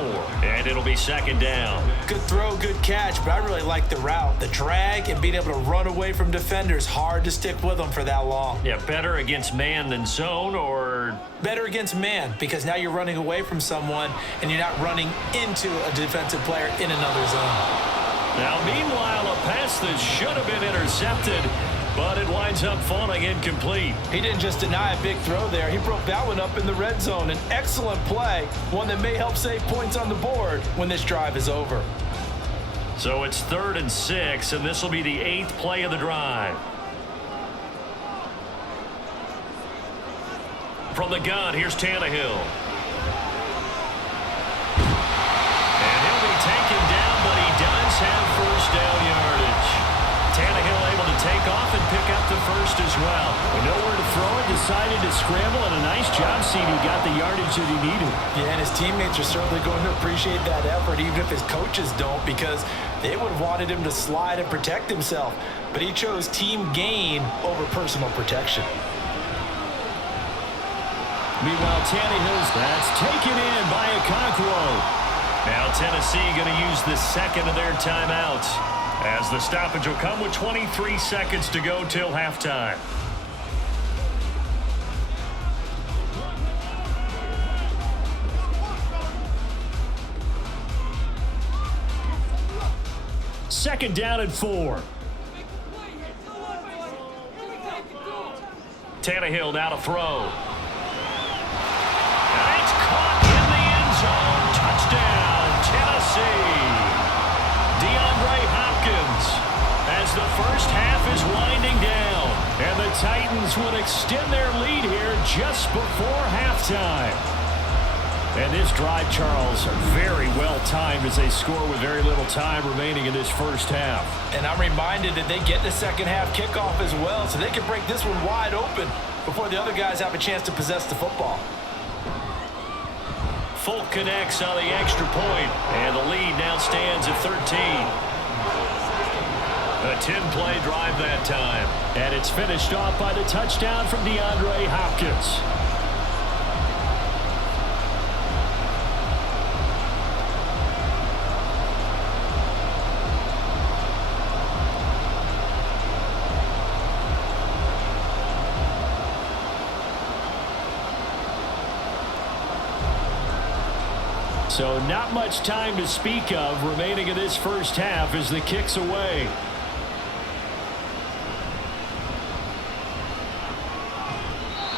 and it'll be 2nd down. Good throw, good catch, but I really like the route. The drag and being able to run away from defenders, hard to stick with them for that long. Yeah, better against man than zone, or? Better against man, because now you're running away from someone, and you're not running into a defensive player in another zone. Now, meanwhile, a pass that should have been intercepted, but it winds up falling incomplete. He didn't just deny a big throw there. He broke that one up in the red zone. An excellent play, one that may help save points on the board when this drive is over. So it's 3rd and 6, and this will be the 8th play of the drive. From the gun, here's Tannehill. And he'll be taken down, but he does have first down yardage. Tannehill able to take off and pick up the first as well. With nowhere to throw it, decided to scramble, and a nice job seeing he got the yardage that he needed. Yeah, and his teammates are certainly going to appreciate that effort, even if his coaches don't, because they would have wanted him to slide and protect himself. But he chose team gain over personal protection. Meanwhile, Tannehill's that's taken in by Okonkwo. Now Tennessee going to use the second of their timeouts, as the stoppage will come with 23 seconds to go till halftime. Second down and 4. Tannehill now to throw. And it's caught in the end zone. Touchdown, Tennessee. DeAndre Hopkins, as the first half is winding down. And the Titans would extend their lead here just before halftime. And this drive, Charles, very well timed as they score with very little time remaining in this first half. And I'm reminded that they get the second half kickoff as well, so they can break this one wide open before the other guys have a chance to possess the football. Folk connects on the extra point, and the lead now stands at 13. A 10-play drive that time, and it's finished off by the touchdown from DeAndre Hopkins. So not much time to speak of remaining in this first half as the kick's away.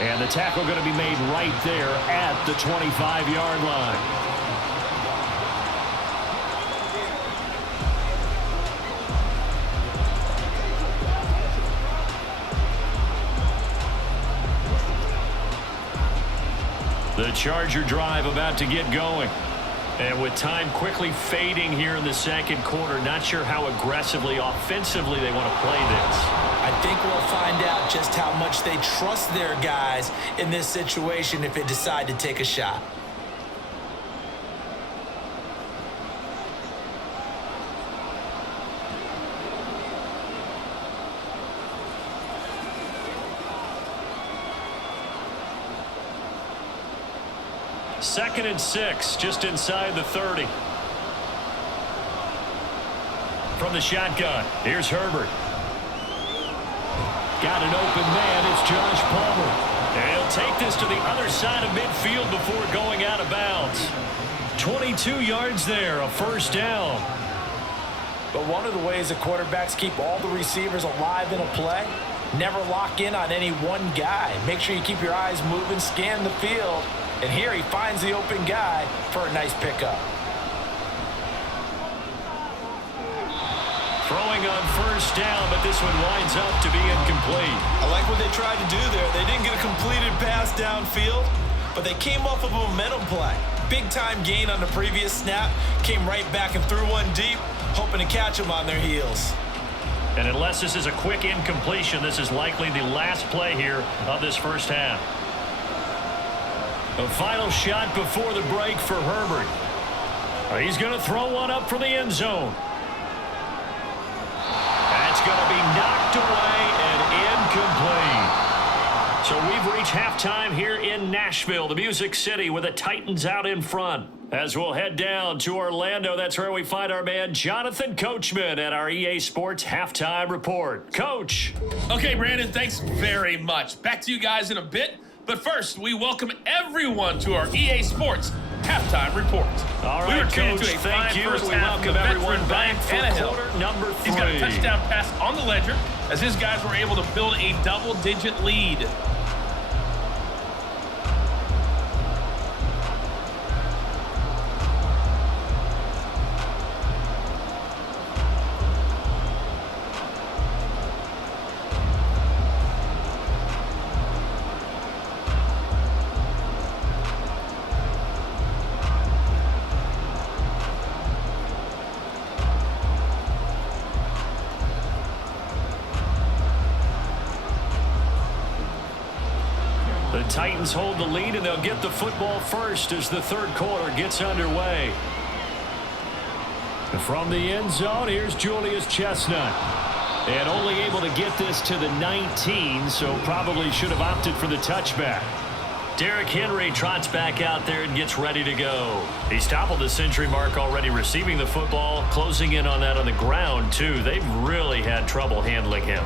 And the tackle going to be made right there at the 25-yard line. The Charger drive about to get going. And with time quickly fading here in the second quarter, not sure how aggressively, offensively they want to play this. I think we'll find out just how much they trust their guys in this situation if they decide to take a shot. Second and 6, just inside the 30. From the shotgun, here's Herbert. Got an open man, it's Josh Palmer. And he'll take this to the other side of midfield before going out of bounds. 22 yards there, a first down. But one of the ways the quarterbacks keep all the receivers alive in a play, never lock in on any one guy. Make sure you keep your eyes moving, scan the field. And here he finds the open guy for a nice pickup. Throwing on first down, but this one winds up to be incomplete. I like what they tried to do there. They didn't get a completed pass downfield, but they came off of a momentum play. Big-time gain on the previous snap, came right back and threw one deep, hoping to catch them on their heels. And unless this is a quick incompletion, this is likely the last play here of this first half. A final shot before the break for Herbert. He's going to throw one up for the end zone. That's going to be knocked away and incomplete. So we've reached halftime here in Nashville, the Music City, with the Titans out in front. As we'll head down to Orlando, that's where we find our man Jonathan Coachman at our EA Sports Halftime Report. Coach. Okay, Brandon, thanks very much. Back to you guys in a bit. But first, we welcome everyone to our EA Sports Halftime Report. All right, Coach, thank you. We welcome everyone back for quarter number 3. He's got a touchdown pass on the ledger as his guys were able to build a double-digit lead. The Titans hold the lead, and they'll get the football first as the third quarter gets underway. From the end zone, here's Julius Chestnut. And only able to get this to the 19, so probably should have opted for the touchback. Derrick Henry trots back out there and gets ready to go. He's toppled the century mark already receiving the football, closing in on that on the ground, too. They've really had trouble handling him.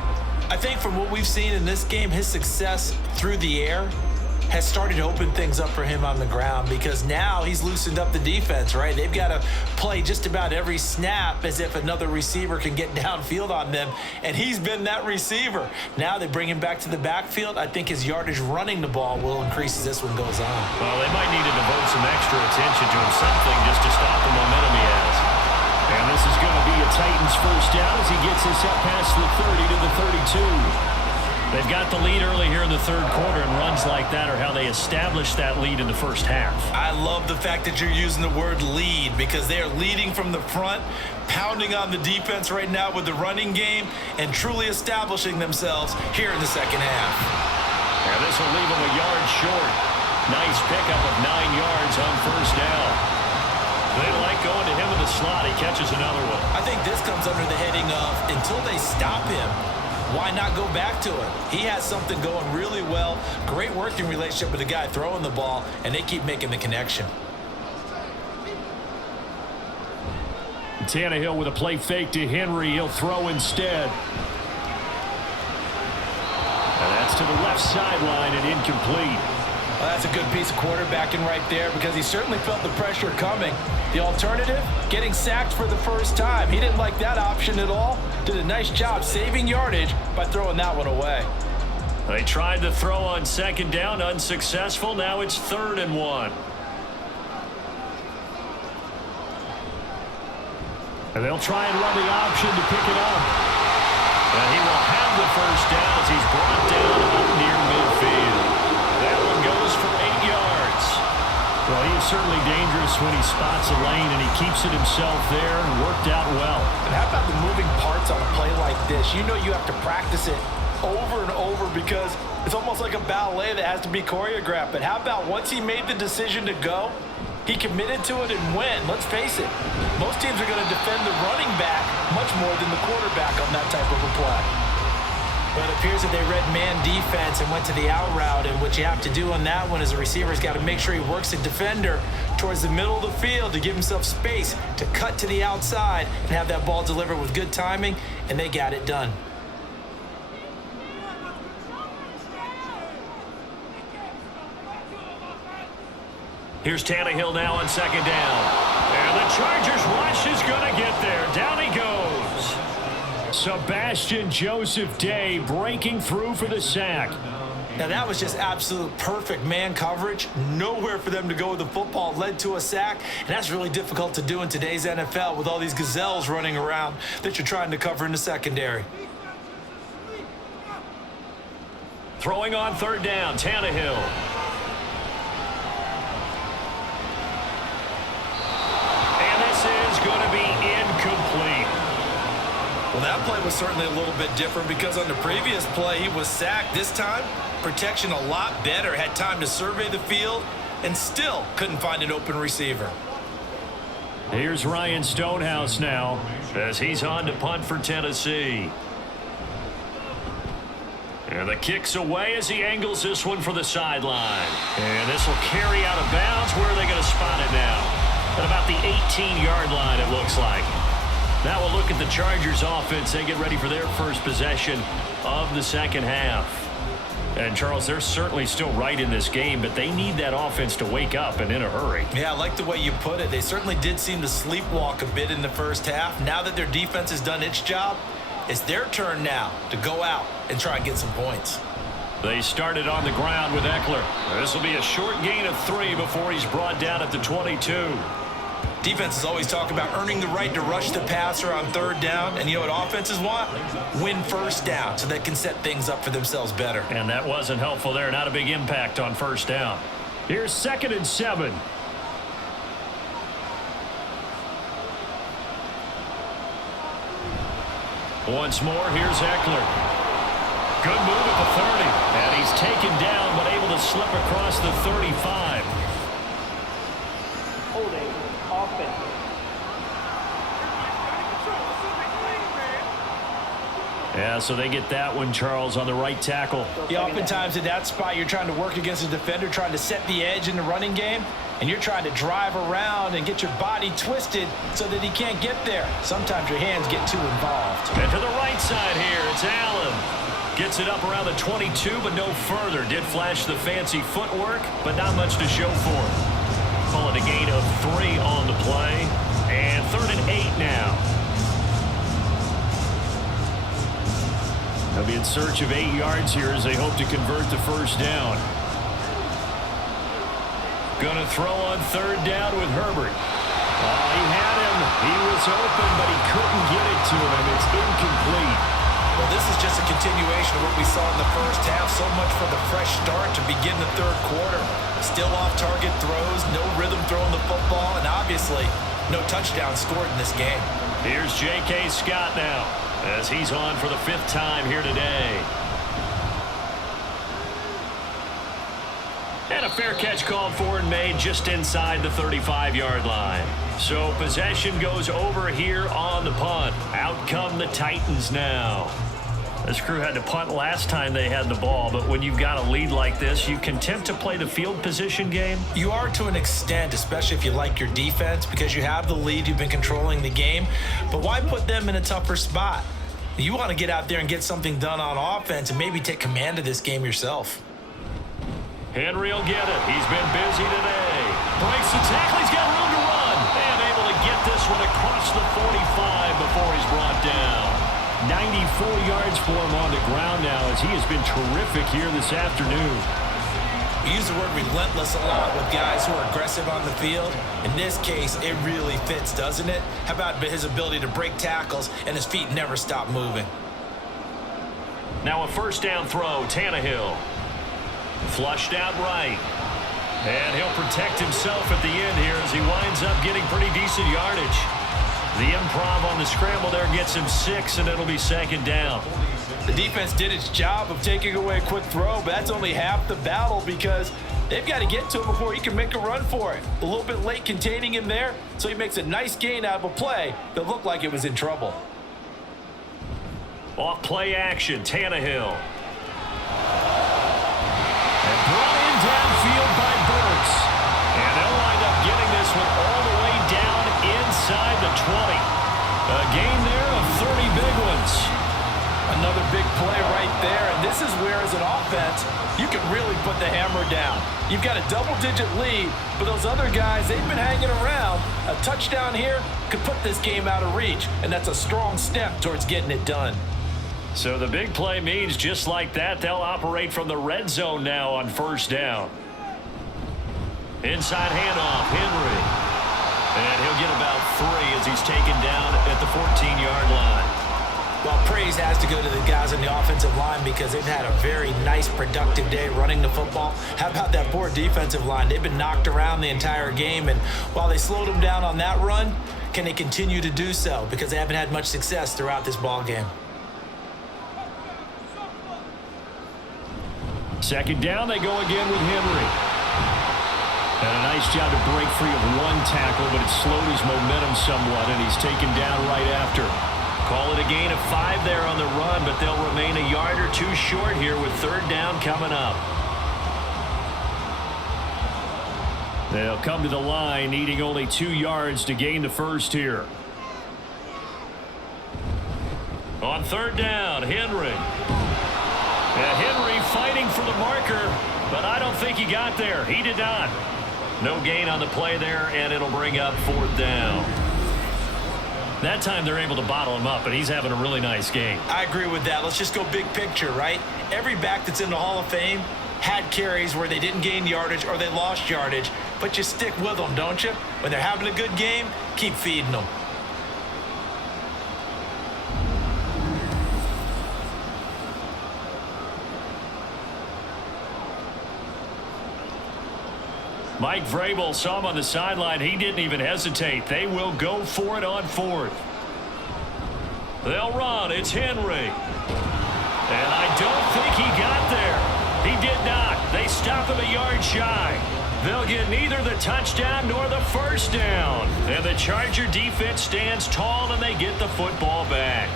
I think from what we've seen in this game, his success through the air has started to open things up for him on the ground because now he's loosened up the defense, right? They've got to play just about every snap as if another receiver can get downfield on them, and he's been that receiver. Now they bring him back to the backfield. I think his yardage running the ball will increase as this one goes on. Well, they might need to devote some extra attention to him, something just to stop the momentum he has. And this is going to be a Titans first down as he gets this up past the 30 to the 32. They've got the lead early here in the third quarter, and runs like that are how they established that lead in the first half. I love the fact that you're using the word lead because they are leading from the front, pounding on the defense right now with the running game, and truly establishing themselves here in the second half. And this will leave them a yard short. Nice pickup of 9 yards on first down. They like going to him in the slot. He catches another one. I think this comes under the heading of until they stop him, why not go back to it? He has something going really well. Great working relationship with the guy throwing the ball, and they keep making the connection. Tannehill with a play fake to Henry. He'll throw instead. And that's to the left sideline and incomplete. Well, that's a good piece of quarterbacking right there because he certainly felt the pressure coming. The alternative, getting sacked for the first time. He didn't like that option at all. Did a nice job saving yardage by throwing that one away. They tried to throw on second down, unsuccessful. Now it's 3rd and 1. And they'll try and run the option to pick it up. And he will have the first down as he's brought down up near midfield. That one goes for 8 yards. Well, he is certainly dangerous when he spots a lane, and he keeps it himself there and worked out well. And how about the moving parts on a play like this? You know you have to practice it over and over because it's almost like a ballet that has to be choreographed. But how about once he made the decision to go, he committed to it and went. Let's face it, most teams are going to defend the running back much more than the quarterback on that type of a play. But it appears that they read man defense and went to the out route, and what you have to do on that one is the receiver's got to make sure he works the defender towards the middle of the field to give himself space to cut to the outside and have that ball delivered with good timing, and they got it done. Here's Tannehill now on second down. And the Chargers rush is going to get there. Down he goes. Sebastian Joseph Day breaking through for the sack. Now that was just absolute perfect man coverage. Nowhere for them to go with the football. Led to a sack, and that's really difficult to do in today's NFL with all these gazelles running around that you're trying to cover in the secondary. Throwing on third down, Tannehill. Is going to be incomplete. Well, that play was certainly a little bit different because on the previous play, he was sacked. This time, protection a lot better. Had time to survey the field and still couldn't find an open receiver. Here's Ryan Stonehouse now as he's on to punt for Tennessee. And the kick's away as he angles this one for the sideline. And this will carry out of bounds. Where are they going to spot it now? At about the 18-yard line, it looks like. Now we'll look at the Chargers offense. They get ready for their first possession of the second half. And, Charles, they're certainly still right in this game, but they need that offense to wake up and in a hurry. Yeah, I like the way you put it. They certainly did seem to sleepwalk a bit in the first half. Now that their defense has done its job, it's their turn now to go out and try and get some points. They started on the ground with Eckler. This will be a short gain of 3 before he's brought down at the 22. Defenses always talk about earning the right to rush the passer on third down. And you know what offenses want? Win first down so they can set things up for themselves better. And that wasn't helpful there. Not a big impact on first down. Here's 2nd and 7. Once more, here's Eckler. Good move at the 30. And he's taken down but able to slip across the 35. Holding offense. Yeah, so they get that one, Charles, on the right tackle. Yeah, oftentimes in that spot, you're trying to work against a defender, trying to set the edge in the running game, and you're trying to drive around and get your body twisted so that he can't get there. Sometimes your hands get too involved. And to the right side here, it's Allen. Gets it up around the 22, but no further. Did flash the fancy footwork, but not much to show for it. Call it a gain of 3 on the play. And 3rd and 8 now. They'll be in search of 8 yards here as they hope to convert the first down. Going to throw on third down with Herbert. Oh, he had him. He was open, but he couldn't get it to him. It's incomplete. Well, this is just a continuation of what we saw in the first half. So much for the fresh start to begin the third quarter. Still off-target throws, no rhythm throwing the football, and obviously no touchdown scored in this game. Here's J.K. Scott now as he's on for the 5th time here today. And a fair catch called for and made just inside the 35-yard line. So possession goes over here on the punt. Out come the Titans now. This crew had to punt last time they had the ball, but when you've got a lead like this, you content to play the field position game? You are to an extent, especially if you like your defense, because you have the lead, you've been controlling the game. But why put them in a tougher spot? You want to get out there and get something done on offense and maybe take command of this game yourself. Henry will get it. He's been busy today. Breaks the tackle. He's got room to run. And able to get this one across the 45 before he's brought down. 94 yards for him on the ground now as he has been terrific here this afternoon. We use the word relentless a lot with guys who are aggressive on the field. In this case, it really fits, doesn't it? How about his ability to break tackles and his feet never stop moving? Now a first down throw, Tannehill. Flushed out right. And he'll protect himself at the end here as he winds up getting pretty decent yardage. The improv on the scramble there gets him 6, and it'll be 2nd down. The defense did its job of taking away a quick throw, but that's only half the battle because they've got to get to him before he can make a run for it. A little bit late containing him there, so he makes a nice gain out of a play that looked like it was in trouble. Off play action, Tannehill. And brought in downfield by Burks. And they'll wind up getting this one all the way down inside the 20. A gain there of 30 big ones. Another big play right there, and this is where, as an offense, you can really put the hammer down. You've got a double-digit lead, but those other guys, they've been hanging around. A touchdown here could put this game out of reach, and that's a strong step towards getting it done. So the big play means just like that, they'll operate from the red zone now on first down. Inside handoff, Henry. And he'll get about 3 as he's taken down at the 14-yard line. Well, praise has to go to the guys on the offensive line because they've had a very nice, productive day running the football. How about that poor defensive line? They've been knocked around the entire game, and while they slowed them down on that run, can they continue to do so? Because they haven't had much success throughout this ball game. 2nd down, they go again with Henry. And a nice job to break free of one tackle, but it slowed his momentum somewhat, and he's taken down right after. Call it a gain of 5 there on the run, but they'll remain a yard or 2 short here with 3rd down coming up. They'll come to the line, needing only 2 yards to gain the first here. On 3rd down, Henry. Henry fighting for the marker, but I don't think he got there. He did not. No gain on the play there, and it'll bring up 4th down. That time they're able to bottle him up, and he's having a really nice game. I agree with that. Let's just go big picture, right? Every back that's in the Hall of Fame had carries where they didn't gain yardage or they lost yardage, but you stick with them, don't you? When they're having a good game, keep feeding them. Mike Vrabel saw him on the sideline. He didn't even hesitate. They will go for it on 4th. They'll run. It's Henry. And I don't think he got there. He did not. They stop him a yard shy. They'll get neither the touchdown nor the first down. And the Charger defense stands tall, and they get the football back.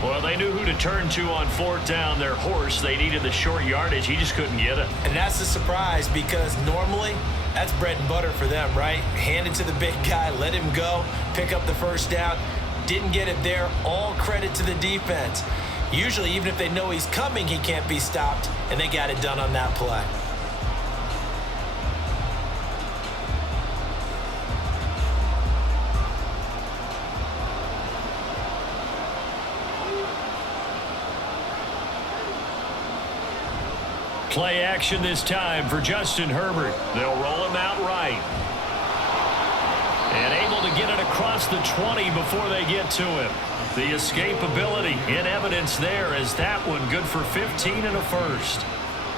Well, they knew who to turn to on 4th down. Their horse, they needed the short yardage. He just couldn't get it. And that's the surprise because normally that's bread and butter for them, right? Hand it to the big guy, let him go, pick up the first down. Didn't get it there. All credit to the defense. Usually, even if they know he's coming, he can't be stopped, and they got it done on that play. Play action this time for Justin Herbert. They'll roll him out right. And able to get it across the 20 before they get to him. The escapability in evidence there as that one good for 15 and a first.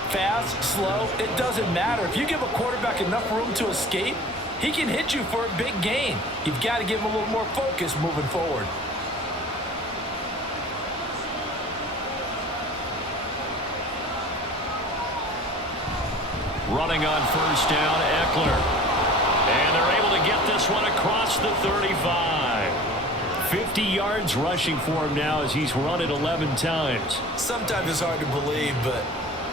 Fast, slow, it doesn't matter. If you give a quarterback enough room to escape, he can hit you for a big gain. You've got to give him a little more focus moving forward. Running on first down, Eckler. And they're able to get this one across the 35. 50 yards rushing for him now as he's run it 11 times. Sometimes it's hard to believe, but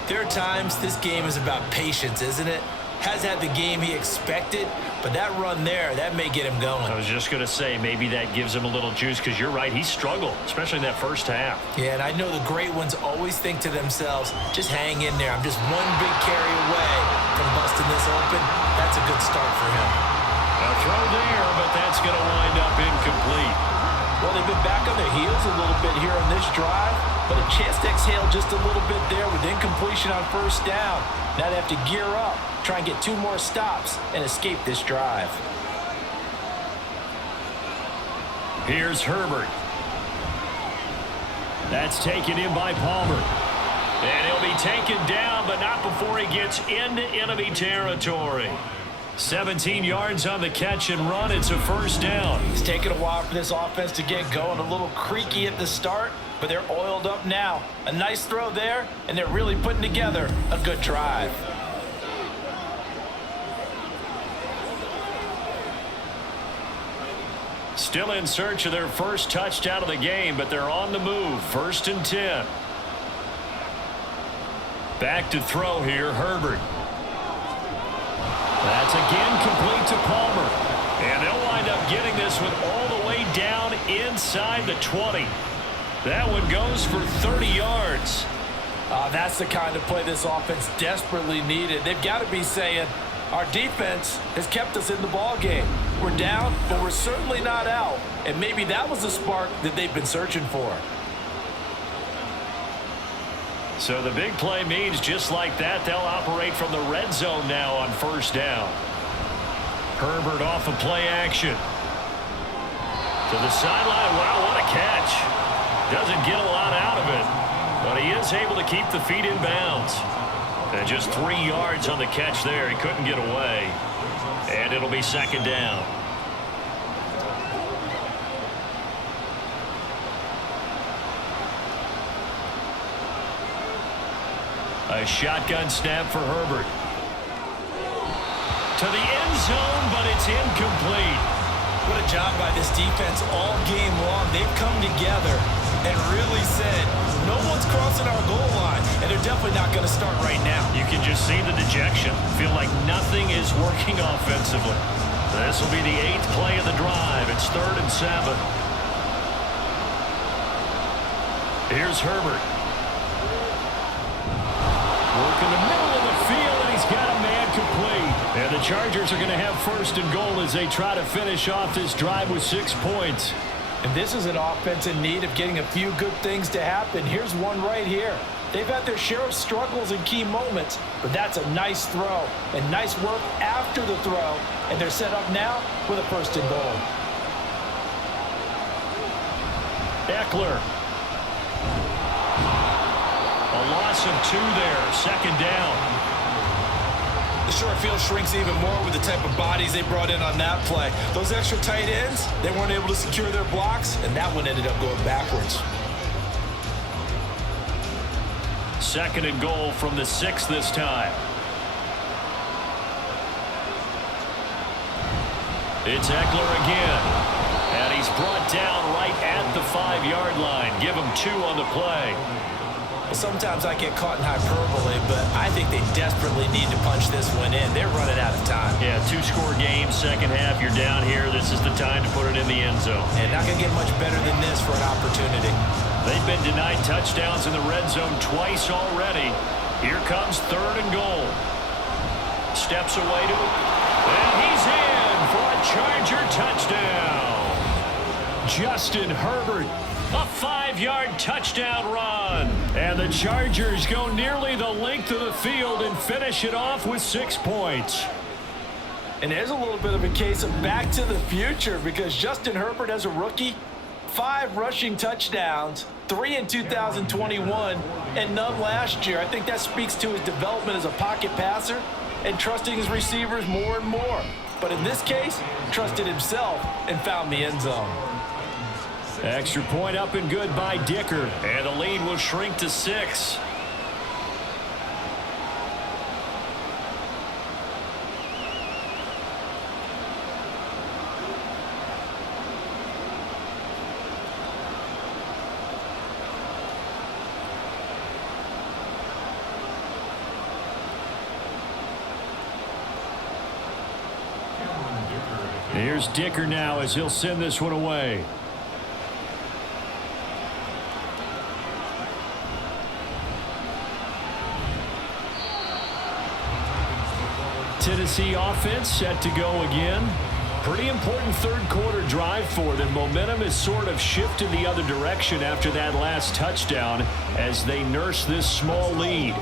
there are times this game is about patience, isn't it? Has had the game he expected, but that run there, that may get him going. I was just going to say, maybe that gives him a little juice because you're right, he struggled, especially in that first half. Yeah, and I know the great ones always think to themselves, just hang in there. I'm just one big carry away from busting this open. That's a good start for him. A throw there, but that's going to wind up incomplete. Well, they've been back on their heels a little bit here on this drive, but a chance to exhale just a little bit there with incompletion on first down. Now they have to gear up, try and get 2 more stops, and escape this drive. Here's Herbert. That's taken in by Palmer. And he'll be taken down, but not before he gets into enemy territory. 17 yards on the catch and run. It's a first down. It's taken a while for this offense to get going. A little creaky at the start, but they're oiled up now. A nice throw there, and they're really putting together a good drive. Still in search of their first touchdown of the game, but they're on the move. 1st and 10. Back to throw here, Herbert. That's again complete to Palmer. And they'll wind up getting this one all the way down inside the 20. That one goes for 30 yards. That's the kind of play this offense desperately needed. They've got to be saying, our defense has kept us in the ball game. We're down, but we're certainly not out. And maybe that was the spark that they've been searching for. So the big play means just like that, they'll operate from the red zone now on first down. Herbert off of play action. To the sideline. Wow, what a catch. Doesn't get a lot out of it, but he is able to keep the feet in bounds. And just 3 yards on the catch there. He couldn't get away. And it'll be 2nd down. A shotgun snap for Herbert. To the end zone, but it's incomplete. What a job by this defense all game long. They've come together and really said, no one's crossing our goal line, and they're definitely not going to start right now. You can just see the dejection. Feel like nothing is working offensively. This will be the 8th play of the drive. It's 3rd and 7. Here's Herbert. Work in the middle of the field, and he's got a man complete. And the Chargers are going to have 1st and goal as they try to finish off this drive with 6 points. And this is an offense in need of getting a few good things to happen. Here's one right here. They've had their share of struggles in key moments, but that's a nice throw and nice work after the throw. And they're set up now with a 1st and goal. Eckler. A loss of 2 there. 2nd down. The short field shrinks even more with the type of bodies they brought in on that play. Those extra tight ends, they weren't able to secure their blocks, and that one ended up going backwards. 2nd and goal from the 6 this time. It's Eckler again. And he's brought down right at the 5-yard line. Give him 2 on the play. Sometimes I get caught in hyperbole, but I think they desperately need to punch this one in. They're running out of time. Yeah, 2-score game, 2nd half. You're down here. This is the time to put it in the end zone. And not going to get much better than this for an opportunity. They've been denied touchdowns in the red zone twice already. Here comes 3rd and goal. Steps away to it. And he's in for a Charger touchdown. Justin Herbert. A 5-yard touchdown run. And the Chargers go nearly the length of the field and finish it off with 6 points. And there's a little bit of a case of back to the future because Justin Herbert as a rookie, 5 rushing touchdowns, 3 in 2021, and none last year. I think that speaks to his development as a pocket passer and trusting his receivers more and more. But in this case, trusted himself and found the end zone. Extra point up and good by Dicker, and the lead will shrink to 6. Here's Dicker now as he'll send this one away. Tennessee offense set to go again. Pretty important third quarter drive for them. Momentum has sort of shifted the other direction after that last touchdown as they nurse this small lead.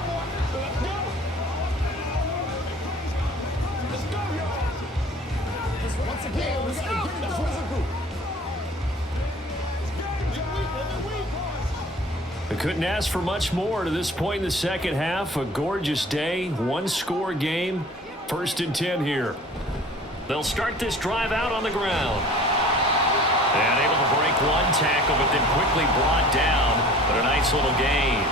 I couldn't ask for much more to this point in the second half. A gorgeous day, one-score game. 1st and 10 here. They'll start this drive out on the ground. And able to break one tackle, but then quickly brought down. But a nice little gain.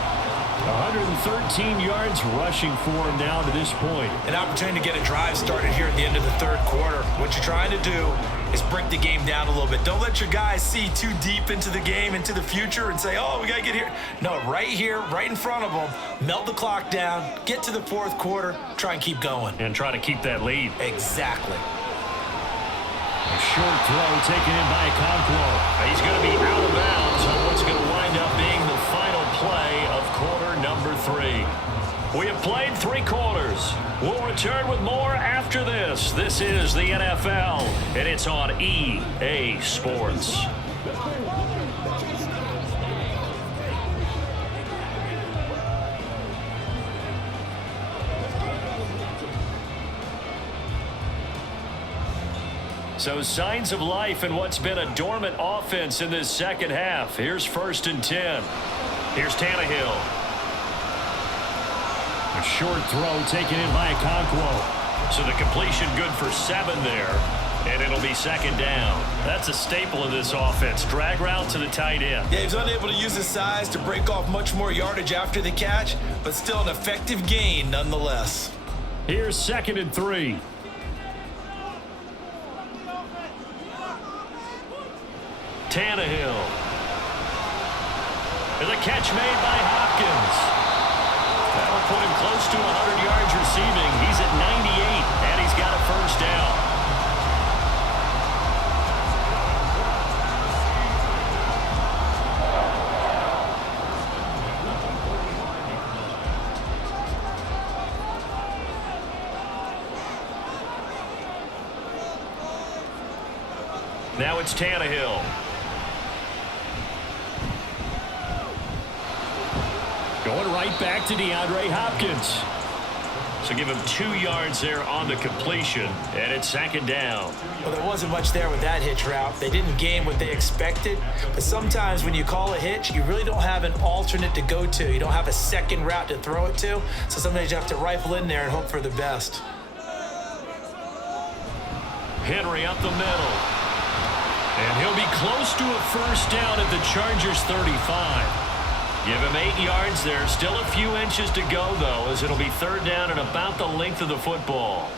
113 yards rushing for him now to this point. An opportunity to get a drive started here at the end of the third quarter. What you're trying to do is break the game down a little bit. Don't let your guys see too deep into the game, into the future, and say, oh, we got to get here. No, right here, right in front of them, melt the clock down, get to the fourth quarter, try and keep going. And try to keep that lead. Exactly. A short throw taken in by Okonkwo. He's going to be out of bounds on what's going to wind up being the final play of quarter number 3. We have played 3 quarters. We'll return with more after this. This is the NFL, and it's on EA Sports. So signs of life in what's been a dormant offense in this second half. Here's 1st and 10. Here's Tannehill. A short throw taken in by Okonkwo. So the completion good for 7 there. And it'll be 2nd down. That's a staple of this offense. Drag route to the tight end. Yeah, he's unable to use his size to break off much more yardage after the catch, but still an effective gain nonetheless. Here's 2nd and 3. Tannehill. And the catch made by Hopkins. That'll put him close to 100 yards receiving. He's at 98, and he's got a 1st down. Now it's Tannehill. Going right back to DeAndre Hopkins. So give him 2 yards there on the completion, and it's 2nd down. Well, there wasn't much there with that hitch route. They didn't gain what they expected, but sometimes when you call a hitch, you really don't have an alternate to go to. You don't have a second route to throw it to, so sometimes you have to rifle in there and hope for the best. Henry up the middle. And he'll be close to a 1st down at the Chargers' 35. Give him 8 yards there. Still a few inches to go, though, as it'll be 3rd down and about the length of the football.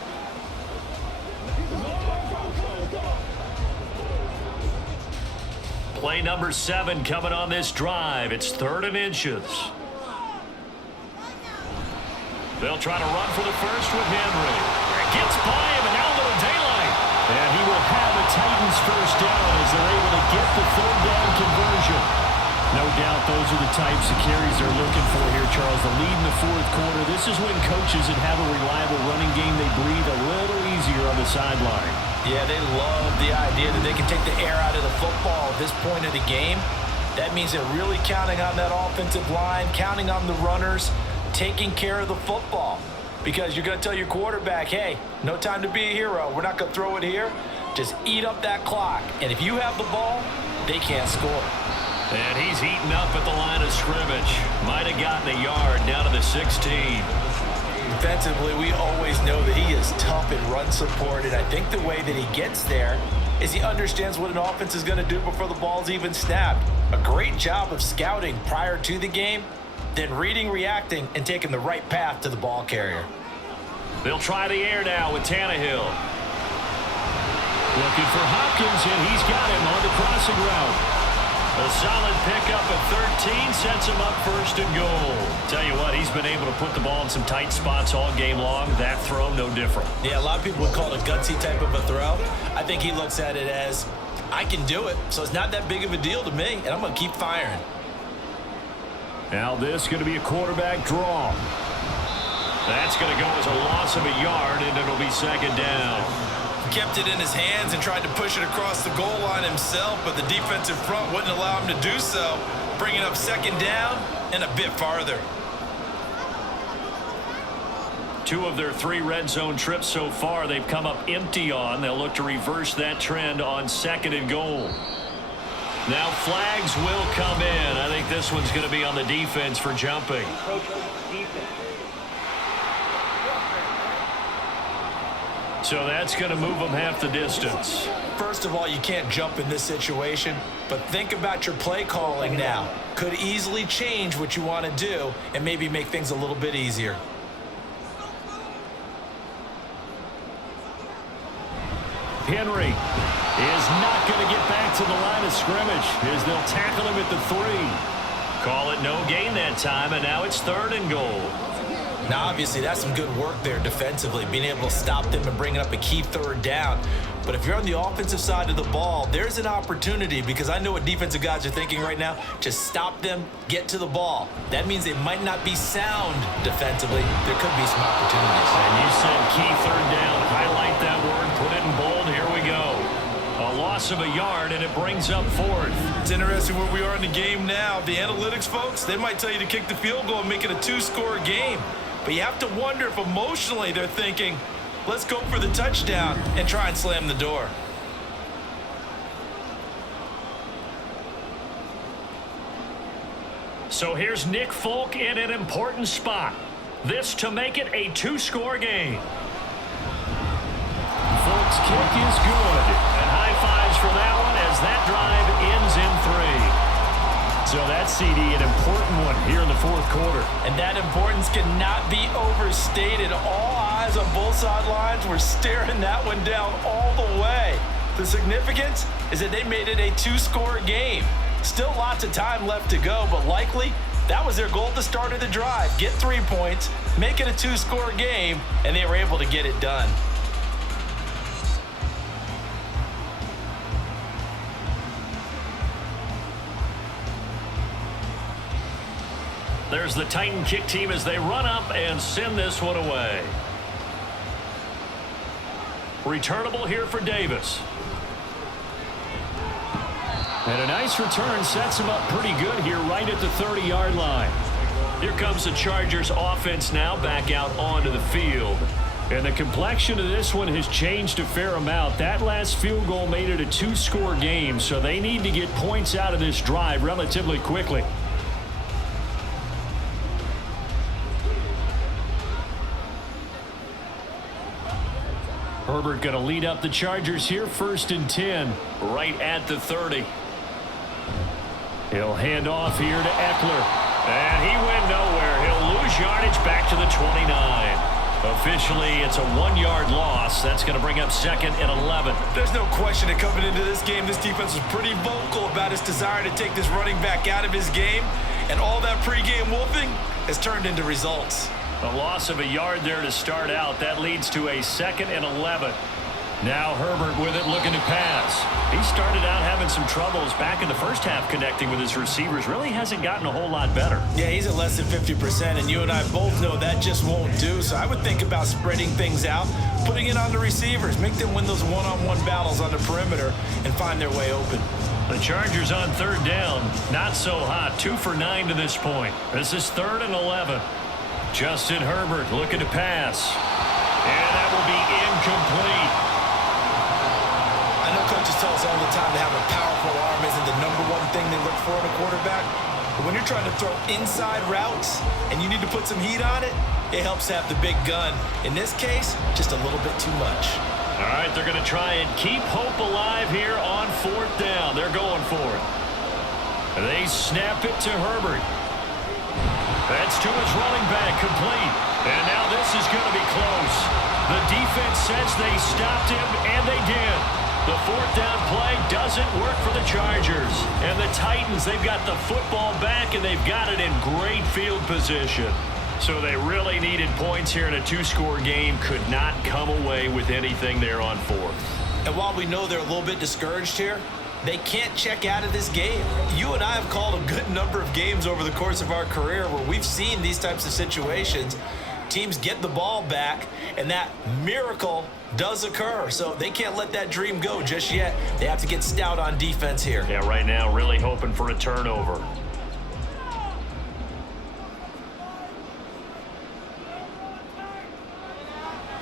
Play number 7 coming on this drive. It's 3rd and inches. They'll try to run for the 1st with Henry. It gets by him, and now a little daylight. And he will have a Titans 1st down as they're able to get the 3rd down conversion. No doubt those are the types of carries they're looking for here, Charles. The lead in the 4th quarter. This is when coaches that have a reliable running game, they breathe a little easier on the sideline. Yeah, they love the idea that they can take the air out of the football at this point of the game. That means they're really counting on that offensive line, counting on the runners, taking care of the football. Because you're going to tell your quarterback, hey, no time to be a hero. We're not going to throw it here. Just eat up that clock. And if you have the ball, they can't score. And he's heating up at the line of scrimmage. Might have gotten a yard down to the 16. Defensively, we always know that he is tough in run support, and I think the way that he gets there is he understands what an offense is going to do before the ball's even snapped. A great job of scouting prior to the game, then reading, reacting, and taking the right path to the ball carrier. They'll try the air now with Tannehill. Looking for Hopkins, and he's got him on the crossing route. A solid pickup at 13 sets him up first and goal. Tell you what, he's been able to put the ball in some tight spots all game long. That throw, no different. Yeah, a lot of people would call it a gutsy type of a throw. I think he looks at it as, I can do it, so it's not that big of a deal to me, and I'm going to keep firing. Now this is going to be a quarterback draw. That's going to go as a loss of a yard, and it'll be second down. Kept it in his hands and tried to push it across the goal line himself, but the defensive front wouldn't allow him to do so, bringing up second down and a bit farther. 2 of their 3 red zone trips so far they've come up empty on. They'll look to reverse that trend on second and goal. Now flags will come in. I think this one's going to be on the defense for jumping. So that's going to move them half the distance. First of all, you can't jump in this situation, but think about your play calling now. Could easily change what you want to do and maybe make things a little bit easier. Henry is not going to get back to the line of scrimmage as they'll tackle him at the 3. Call it no gain that time, and now it's third and goal. Now, obviously, that's some good work there defensively, being able to stop them and bringing up a key third down. But if you're on the offensive side of the ball, there's an opportunity, because I know what defensive guys are thinking right now. Just stop them, get to the ball. That means they might not be sound defensively. There could be some opportunities. And you said key third down. Highlight that word, put it in bold. Here we go. A loss of a yard, and it brings up fourth. It's interesting where we are in the game now. The analytics folks, they might tell you to kick the field goal and make it a 2-score game. But you have to wonder if emotionally they're thinking, let's go for the touchdown and try and slam the door. So here's Nick Folk in an important spot. This to make it a 2-score game. Folk's kick is good. And high fives for that one as that drive ends in 3. So that CD, an important one here in the fourth quarter. And that importance cannot be overstated. All eyes on both sidelines were staring that one down all the way. The significance is that they made it a 2-score game. Still lots of time left to go, but likely that was their goal at the start of the drive. Get 3 points, make it a 2-score game, and they were able to get it done. There's the Titan kick team as they run up and send this one away. Returnable here for Davis. And a nice return sets him up pretty good here right at the 30-yard line. Here comes the Chargers offense now back out onto the field. And the complexion of this one has changed a fair amount. That last field goal made it a 2-score game, so they need to get points out of this drive relatively quickly. Herbert going to lead up the Chargers here, 1st and 10, right at the 30. He'll hand off here to Eckler. And he went nowhere. He'll lose yardage back to the 29. Officially, it's a 1-yard loss. That's going to bring up 2nd and 11. There's no question that coming into this game, this defense was pretty vocal about his desire to take this running back out of his game. And all that pregame wolfing has turned into results. A loss of a yard there to start out. That leads to a 2nd and 11. Now Herbert with it, looking to pass. He started out having some troubles back in the first half connecting with his receivers. Really hasn't gotten a whole lot better. Yeah, he's at less than 50%, and you and I both know that just won't do. So I would think about spreading things out, putting it on the receivers, make them win those one-on-one battles on the perimeter and find their way open. The Chargers on 3rd down. Not so hot. 2 for 9 to this point. This is 3rd and 11. Justin Herbert looking to pass. And that will be incomplete. I know coaches tell us all the time to have a powerful arm isn't the #1 thing they look for in a quarterback. But when you're trying to throw inside routes and you need to put some heat on it, it helps to have the big gun. In this case, just a little bit too much. All right, they're going to try and keep hope alive here on 4th down. They're going for it. They snap it to Herbert. That's to his running back, complete. And now this is going to be close. The defense says they stopped him, and they did. The 4th down play doesn't work for the Chargers. And the Titans, they've got the football back, and they've got it in great field position. So they really needed points here in a 2-score game. Could not come away with anything there on 4th. And while we know they're a little bit discouraged here, they can't check out of this game. You and I have called a good number of games over the course of our career where we've seen these types of situations. Teams get the ball back, and that miracle does occur. So they can't let that dream go just yet. They have to get stout on defense here. Yeah, right now really hoping for a turnover.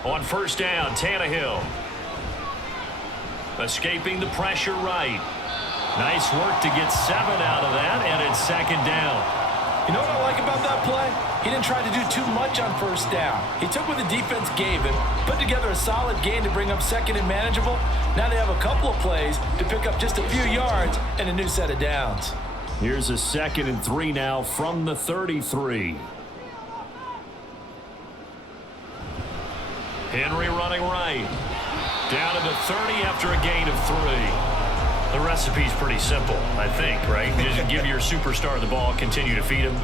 On 1st down, Tannehill. Escaping the pressure right. Nice work to get 7 out of that, and it's 2nd down. You know what I like about that play? He didn't try to do too much on 1st down. He took what the defense gave him, put together a solid gain to bring up 2nd and manageable. Now they have a couple of plays to pick up just a few yards and a new set of downs. Here's a 2nd and 3 now from the 33. Henry running right. Down to the 30 after a gain of 3. The recipe's pretty simple, I think, right? You just give your superstar the ball, continue to feed him.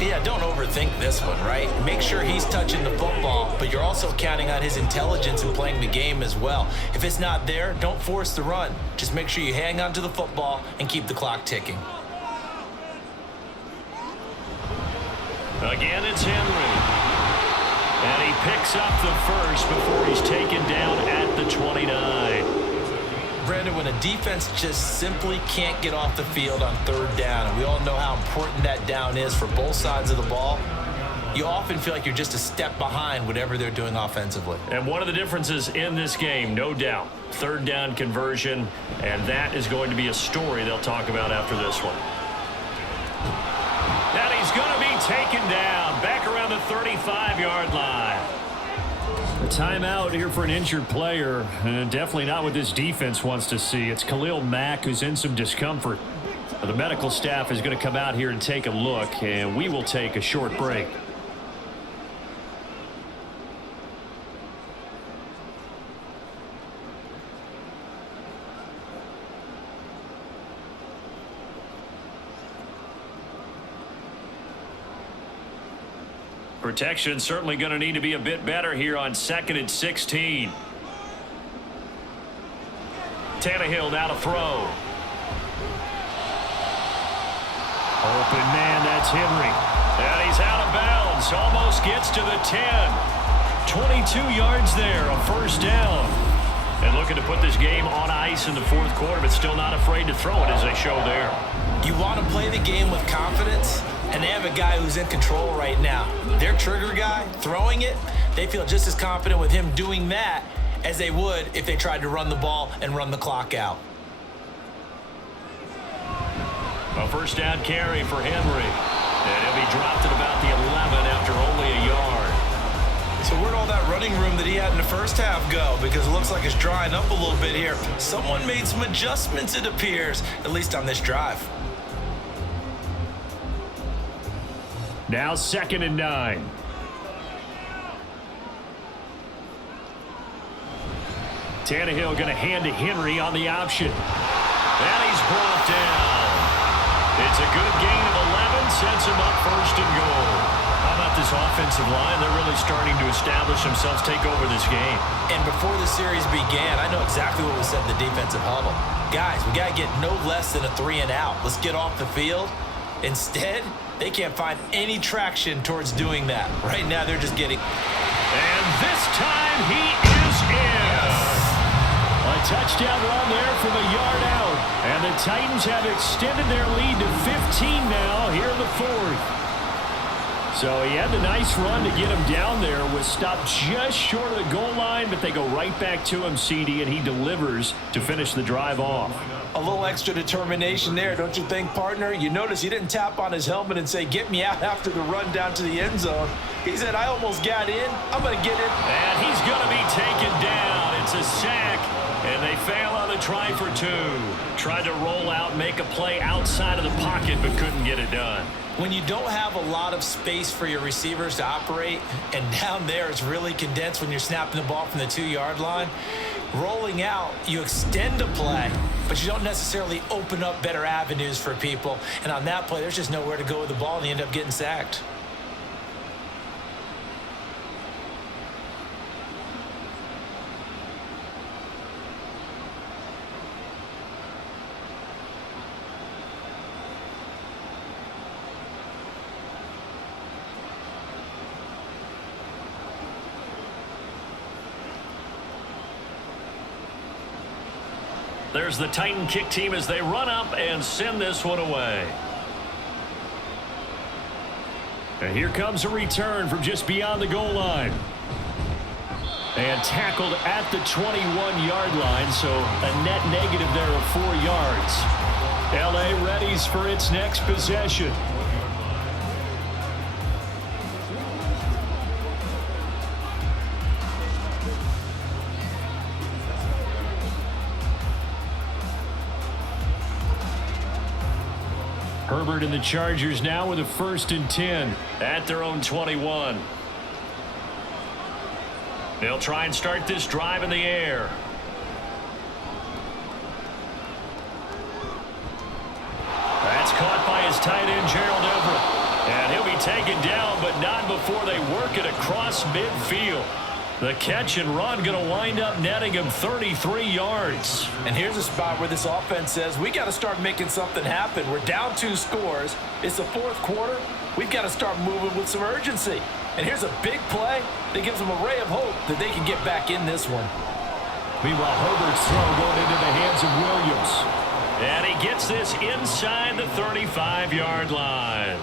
Yeah, don't overthink this one, right? Make sure he's touching the football, but you're also counting on his intelligence in playing the game as well. If it's not there, don't force the run. Just make sure you hang on to the football and keep the clock ticking. Again, it's Henry. And he picks up the first before he's taken down at the 29. Brandon, when a defense just simply can't get off the field on 3rd down, and we all know how important that down is for both sides of the ball, you often feel like you're just a step behind whatever they're doing offensively. And one of the differences in this game, no doubt, 3rd down conversion, and that is going to be a story they'll talk about after this one. And he's going to be taken down back around the 35-yard line. A timeout here for an injured player. Definitely not what this defense wants to see. It's Khalil Mack who's in some discomfort. The medical staff is going to come out here and take a look, and we will take a short break. Protection certainly going to need to be a bit better here on 2nd and 16. Tannehill now to throw. Open man, that's Henry. And he's out of bounds. Almost gets to the 10. 22 yards there, a 1st down. And looking to put this game on ice in the 4th quarter, but still not afraid to throw it as they show there. You want to play the game with confidence, and they have a guy who's in control right now. Their trigger guy, throwing it, they feel just as confident with him doing that as they would if they tried to run the ball and run the clock out. A 1st down carry for Henry. And he'll be dropped at about the 11 after only a yard. So where'd all that running room that he had in the 1st half go? Because it looks like it's drying up a little bit here. Someone made some adjustments, it appears, at least on this drive. Now 2nd and 9. Tannehill going to hand to Henry on the option. And he's brought down. It's a good gain of 11, sets him up 1st and goal. How about this offensive line? They're really starting to establish themselves, take over this game. And before the series began, I know exactly what was said in the defensive huddle. Guys, we got to get no less than a 3 and out. Let's get off the field. Instead, they can't find any traction towards doing that. Right now, they're just getting... And this time, he is in. A touchdown run there from a yard out. And the Titans have extended their lead to 15 now here in the 4th. So he had the nice run to get him down there, was stopped just short of the goal line, but they go right back to him, CD, and he delivers to finish the drive off. A little extra determination there, don't you think, partner? You notice he didn't tap on his helmet and say, get me out after the run down to the end zone. He said, I almost got in. I'm going to get in. And he's going to be taken down. It's a sack, and they fail on the try for 2. Tried to roll out, make a play outside of the pocket, but couldn't get it done. When you don't have a lot of space for your receivers to operate, and down there it's really condensed when you're snapping the ball from the 2-yard line, rolling out, you extend a play, but you don't necessarily open up better avenues for people. And on that play, there's just nowhere to go with the ball, and you end up getting sacked. There's the Titan kick team as they run up and send this one away. And here comes a return from just beyond the goal line. And tackled at the 21-yard line, so a net negative there of 4 yards. LA readies for its next possession. Herbert and the Chargers now with a 1st and 10 at their own 21. They'll try and start this drive in the air. That's caught by his tight end, Gerald Everett. And he'll be taken down, but not before they work it across midfield. The catch and run going to wind up netting him 33 yards. And here's a spot where this offense says, we got to start making something happen. We're down 2 scores. It's the 4th quarter. We've got to start moving with some urgency. And here's a big play that gives them a ray of hope that they can get back in this one. Meanwhile, Herbert's throw going into the hands of Williams. And he gets this inside the 35-yard line.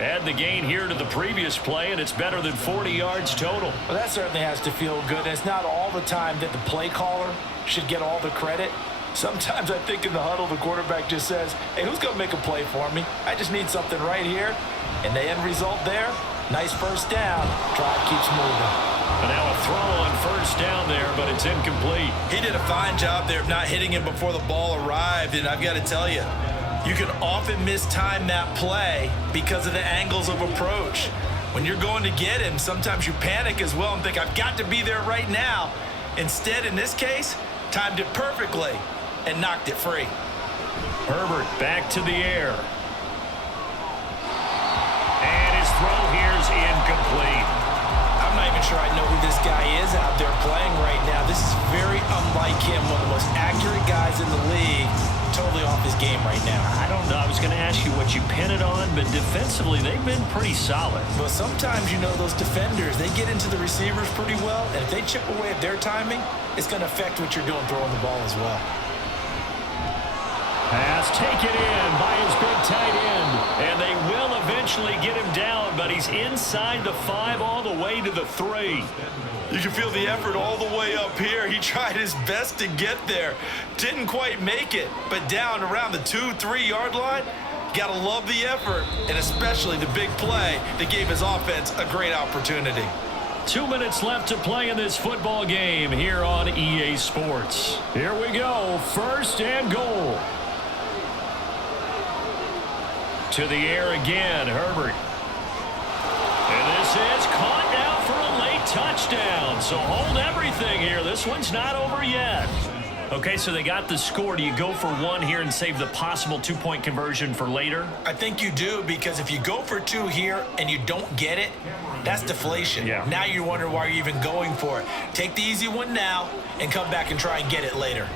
Add the gain here to the previous play, and it's better than 40 yards total. Well, that certainly has to feel good. And it's not all the time that the play caller should get all the credit. Sometimes I think in the huddle, the quarterback just says, hey, who's going to make a play for me? I just need something right here. And the end result there, nice first down. Drive keeps moving. And now a throw on first down there, but it's incomplete. He did a fine job there of not hitting him before the ball arrived, and I've got to tell you, you can often mistime that play because of the angles of approach. When you're going to get him, sometimes you panic as well and think, I've got to be there right now. Instead, in this case, timed it perfectly and knocked it free. Herbert back to the air. And his throw here's incomplete. I'm not even sure I know who this guy is out there playing right now. This is very unlike him, one of the most accurate guys in the league. Totally off his game right now. I don't know. I was going to ask you what you pin it on, but defensively, they've been pretty solid. But sometimes, you know, those defenders, they get into the receivers pretty well, and if they chip away at their timing, it's going to affect what you're doing throwing the ball as well. Pass taken in by his big tight end, and they will eventually get him down, but he's inside the 5 all the way to the 3. You can feel the effort all the way up here. He tried his best to get there. Didn't quite make it, but down around the 2-3 yard line, got to love the effort, and especially the big play that gave his offense a great opportunity. 2 minutes left to play in this football game here on EA Sports. Here we go, 1st and goal. To the air again, Herbert. And this is caught now for a late touchdown. So hold everything here. This one's not over yet. Okay, so they got the score. Do you go for 1 here and save the possible 2-point conversion for later? I think you do, because if you go for 2 here and you don't get it, that's deflation. Yeah. Now you're wondering why you're even going for it. Take the easy one now and come back and try and get it later.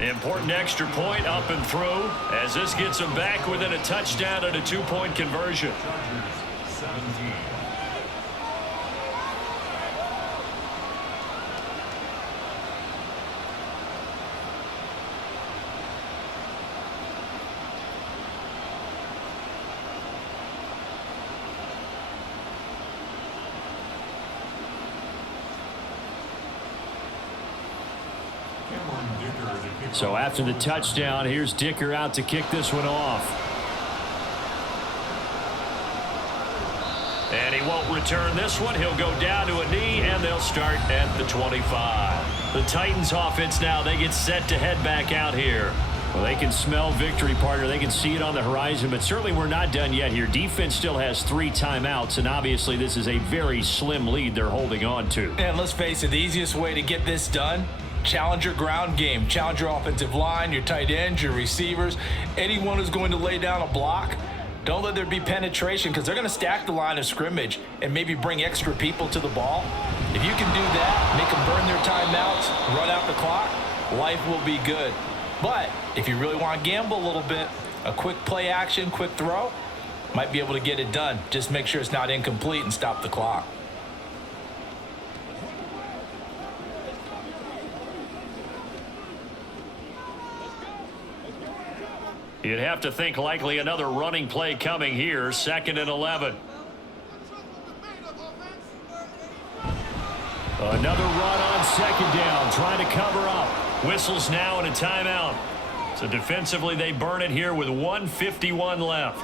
Important extra point up and through as this gets them back within a touchdown and a 2-point conversion. So after the touchdown, here's Dicker out to kick this one off. And he won't return this one. He'll go down to a knee, and they'll start at the 25. The Titans offense now, they get set to head back out here. Well, they can smell victory, partner. They can see it on the horizon, but certainly we're not done yet here. Defense still has 3 timeouts, and obviously this is a very slim lead they're holding on to. And let's face it, the easiest way to get this done, challenge your ground game. Challenge your offensive line, your tight ends, your receivers, anyone who's going to lay down a block. Don't let there be penetration because they're going to stack the line of scrimmage and maybe bring extra people to the ball. If you can do that, make them burn their timeouts, run out the clock, life will be good. But if you really want to gamble a little bit, a quick play action, quick throw, might be able to get it done. Just make sure it's not incomplete and stop the clock. You'd have to think likely another running play coming here, 2nd and 11. Another run on 2nd down, trying to cover up. Whistles now and a timeout. So defensively, they burn it here with 1:51 left.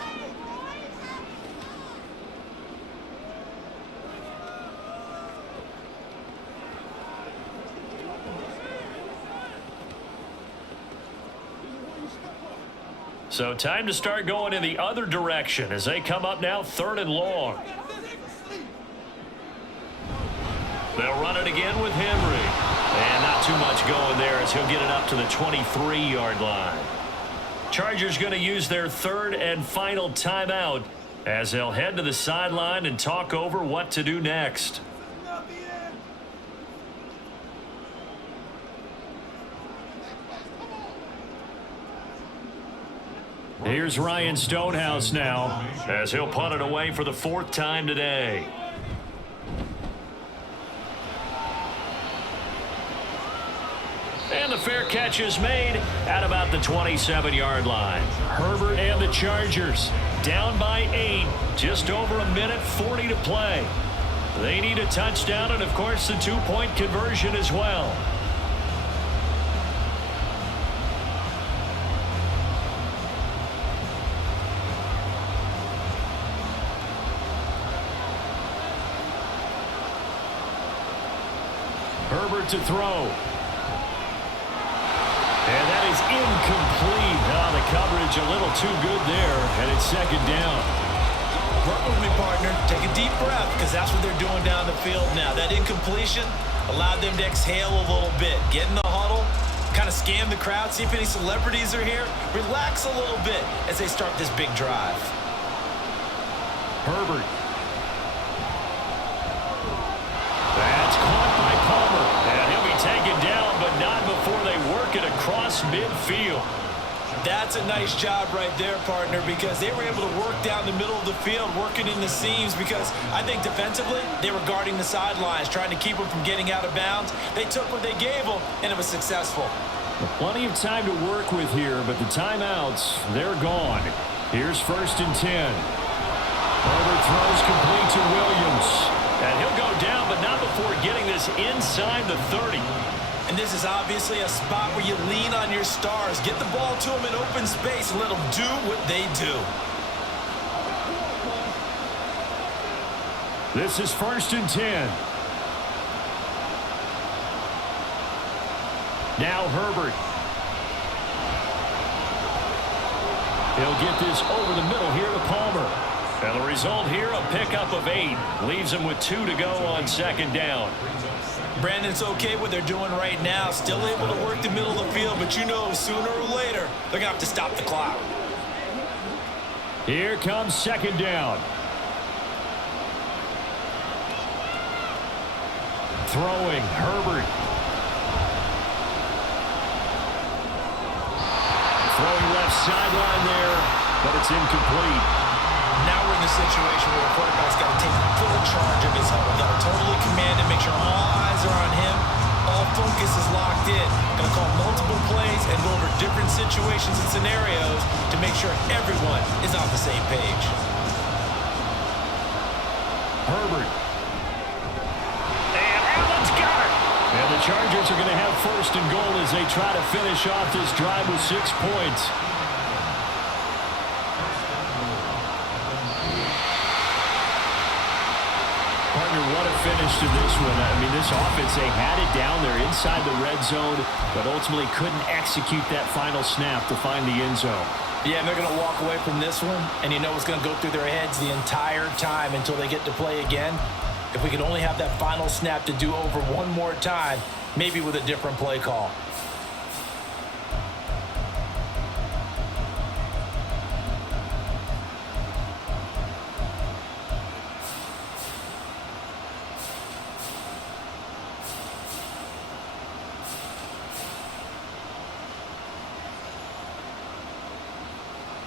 So time to start going in the other direction as they come up now 3rd and long. They'll run it again with Henry. And not too much going there as he'll get it up to the 23-yard line. Chargers going to use their 3rd and final timeout as they'll head to the sideline and talk over what to do next. Here's Ryan Stonehouse now as he'll punt it away for the 4th time today. And the fair catch is made at about the 27-yard line. Herbert and the Chargers down by 8, just over 1:40 to play. They need a touchdown and, of course, the 2-point conversion as well. Herbert to throw. And that is incomplete. Oh, the coverage a little too good there, and it's 2nd down. Work with me, partner. Take a deep breath because that's what they're doing down the field now. That incompletion allowed them to exhale a little bit. Get in the huddle, kind of scan the crowd, see if any celebrities are here. Relax a little bit as they start this big drive. Herbert. That's caught by Palmer. And he'll be taken down, but not before they work it across midfield. That's a nice job right there, partner, because they were able to work down the middle of the field, working in the seams, because I think defensively they were guarding the sidelines, trying to keep them from getting out of bounds. They took what they gave them, and it was successful. Plenty of time to work with here, but the timeouts, they're gone. Here's 1st and 10. Herbert throws complete to Williams. And he'll go down, but not before getting this inside the 30. And this is obviously a spot where you lean on your stars. Get the ball to them in open space and let them do what they do. This is 1st and 10. Now Herbert. He'll get this over the middle here to Palmer. And the result here, a pickup of 8. Leaves him with 2 to go on 2nd down. Brandon, it's okay what they're doing right now. Still able to work the middle of the field, but you know sooner or later they're going to have to stop the clock. Here comes 2nd down. Throwing, Herbert. Throwing left sideline there, but it's incomplete. Now we're in the situation where the quarterback's got to take full charge of his huddle. Got to totally command and make sure all eyes are on him. All focus is locked in. Going to call multiple plays and go over different situations and scenarios to make sure everyone is on the same page. Herbert. And Allen's got it. And the Chargers are going to have first and goal as they try to finish off this drive with 6 points. Partner, what a finish to this one. I mean, this offense, they had it down there inside the red zone, but ultimately couldn't execute that final snap to find the end zone. Yeah, and they're going to walk away from this one, and you know what's going to go through their heads the entire time until they get to play again. If we could only have that final snap to do over one more time, maybe with a different play call.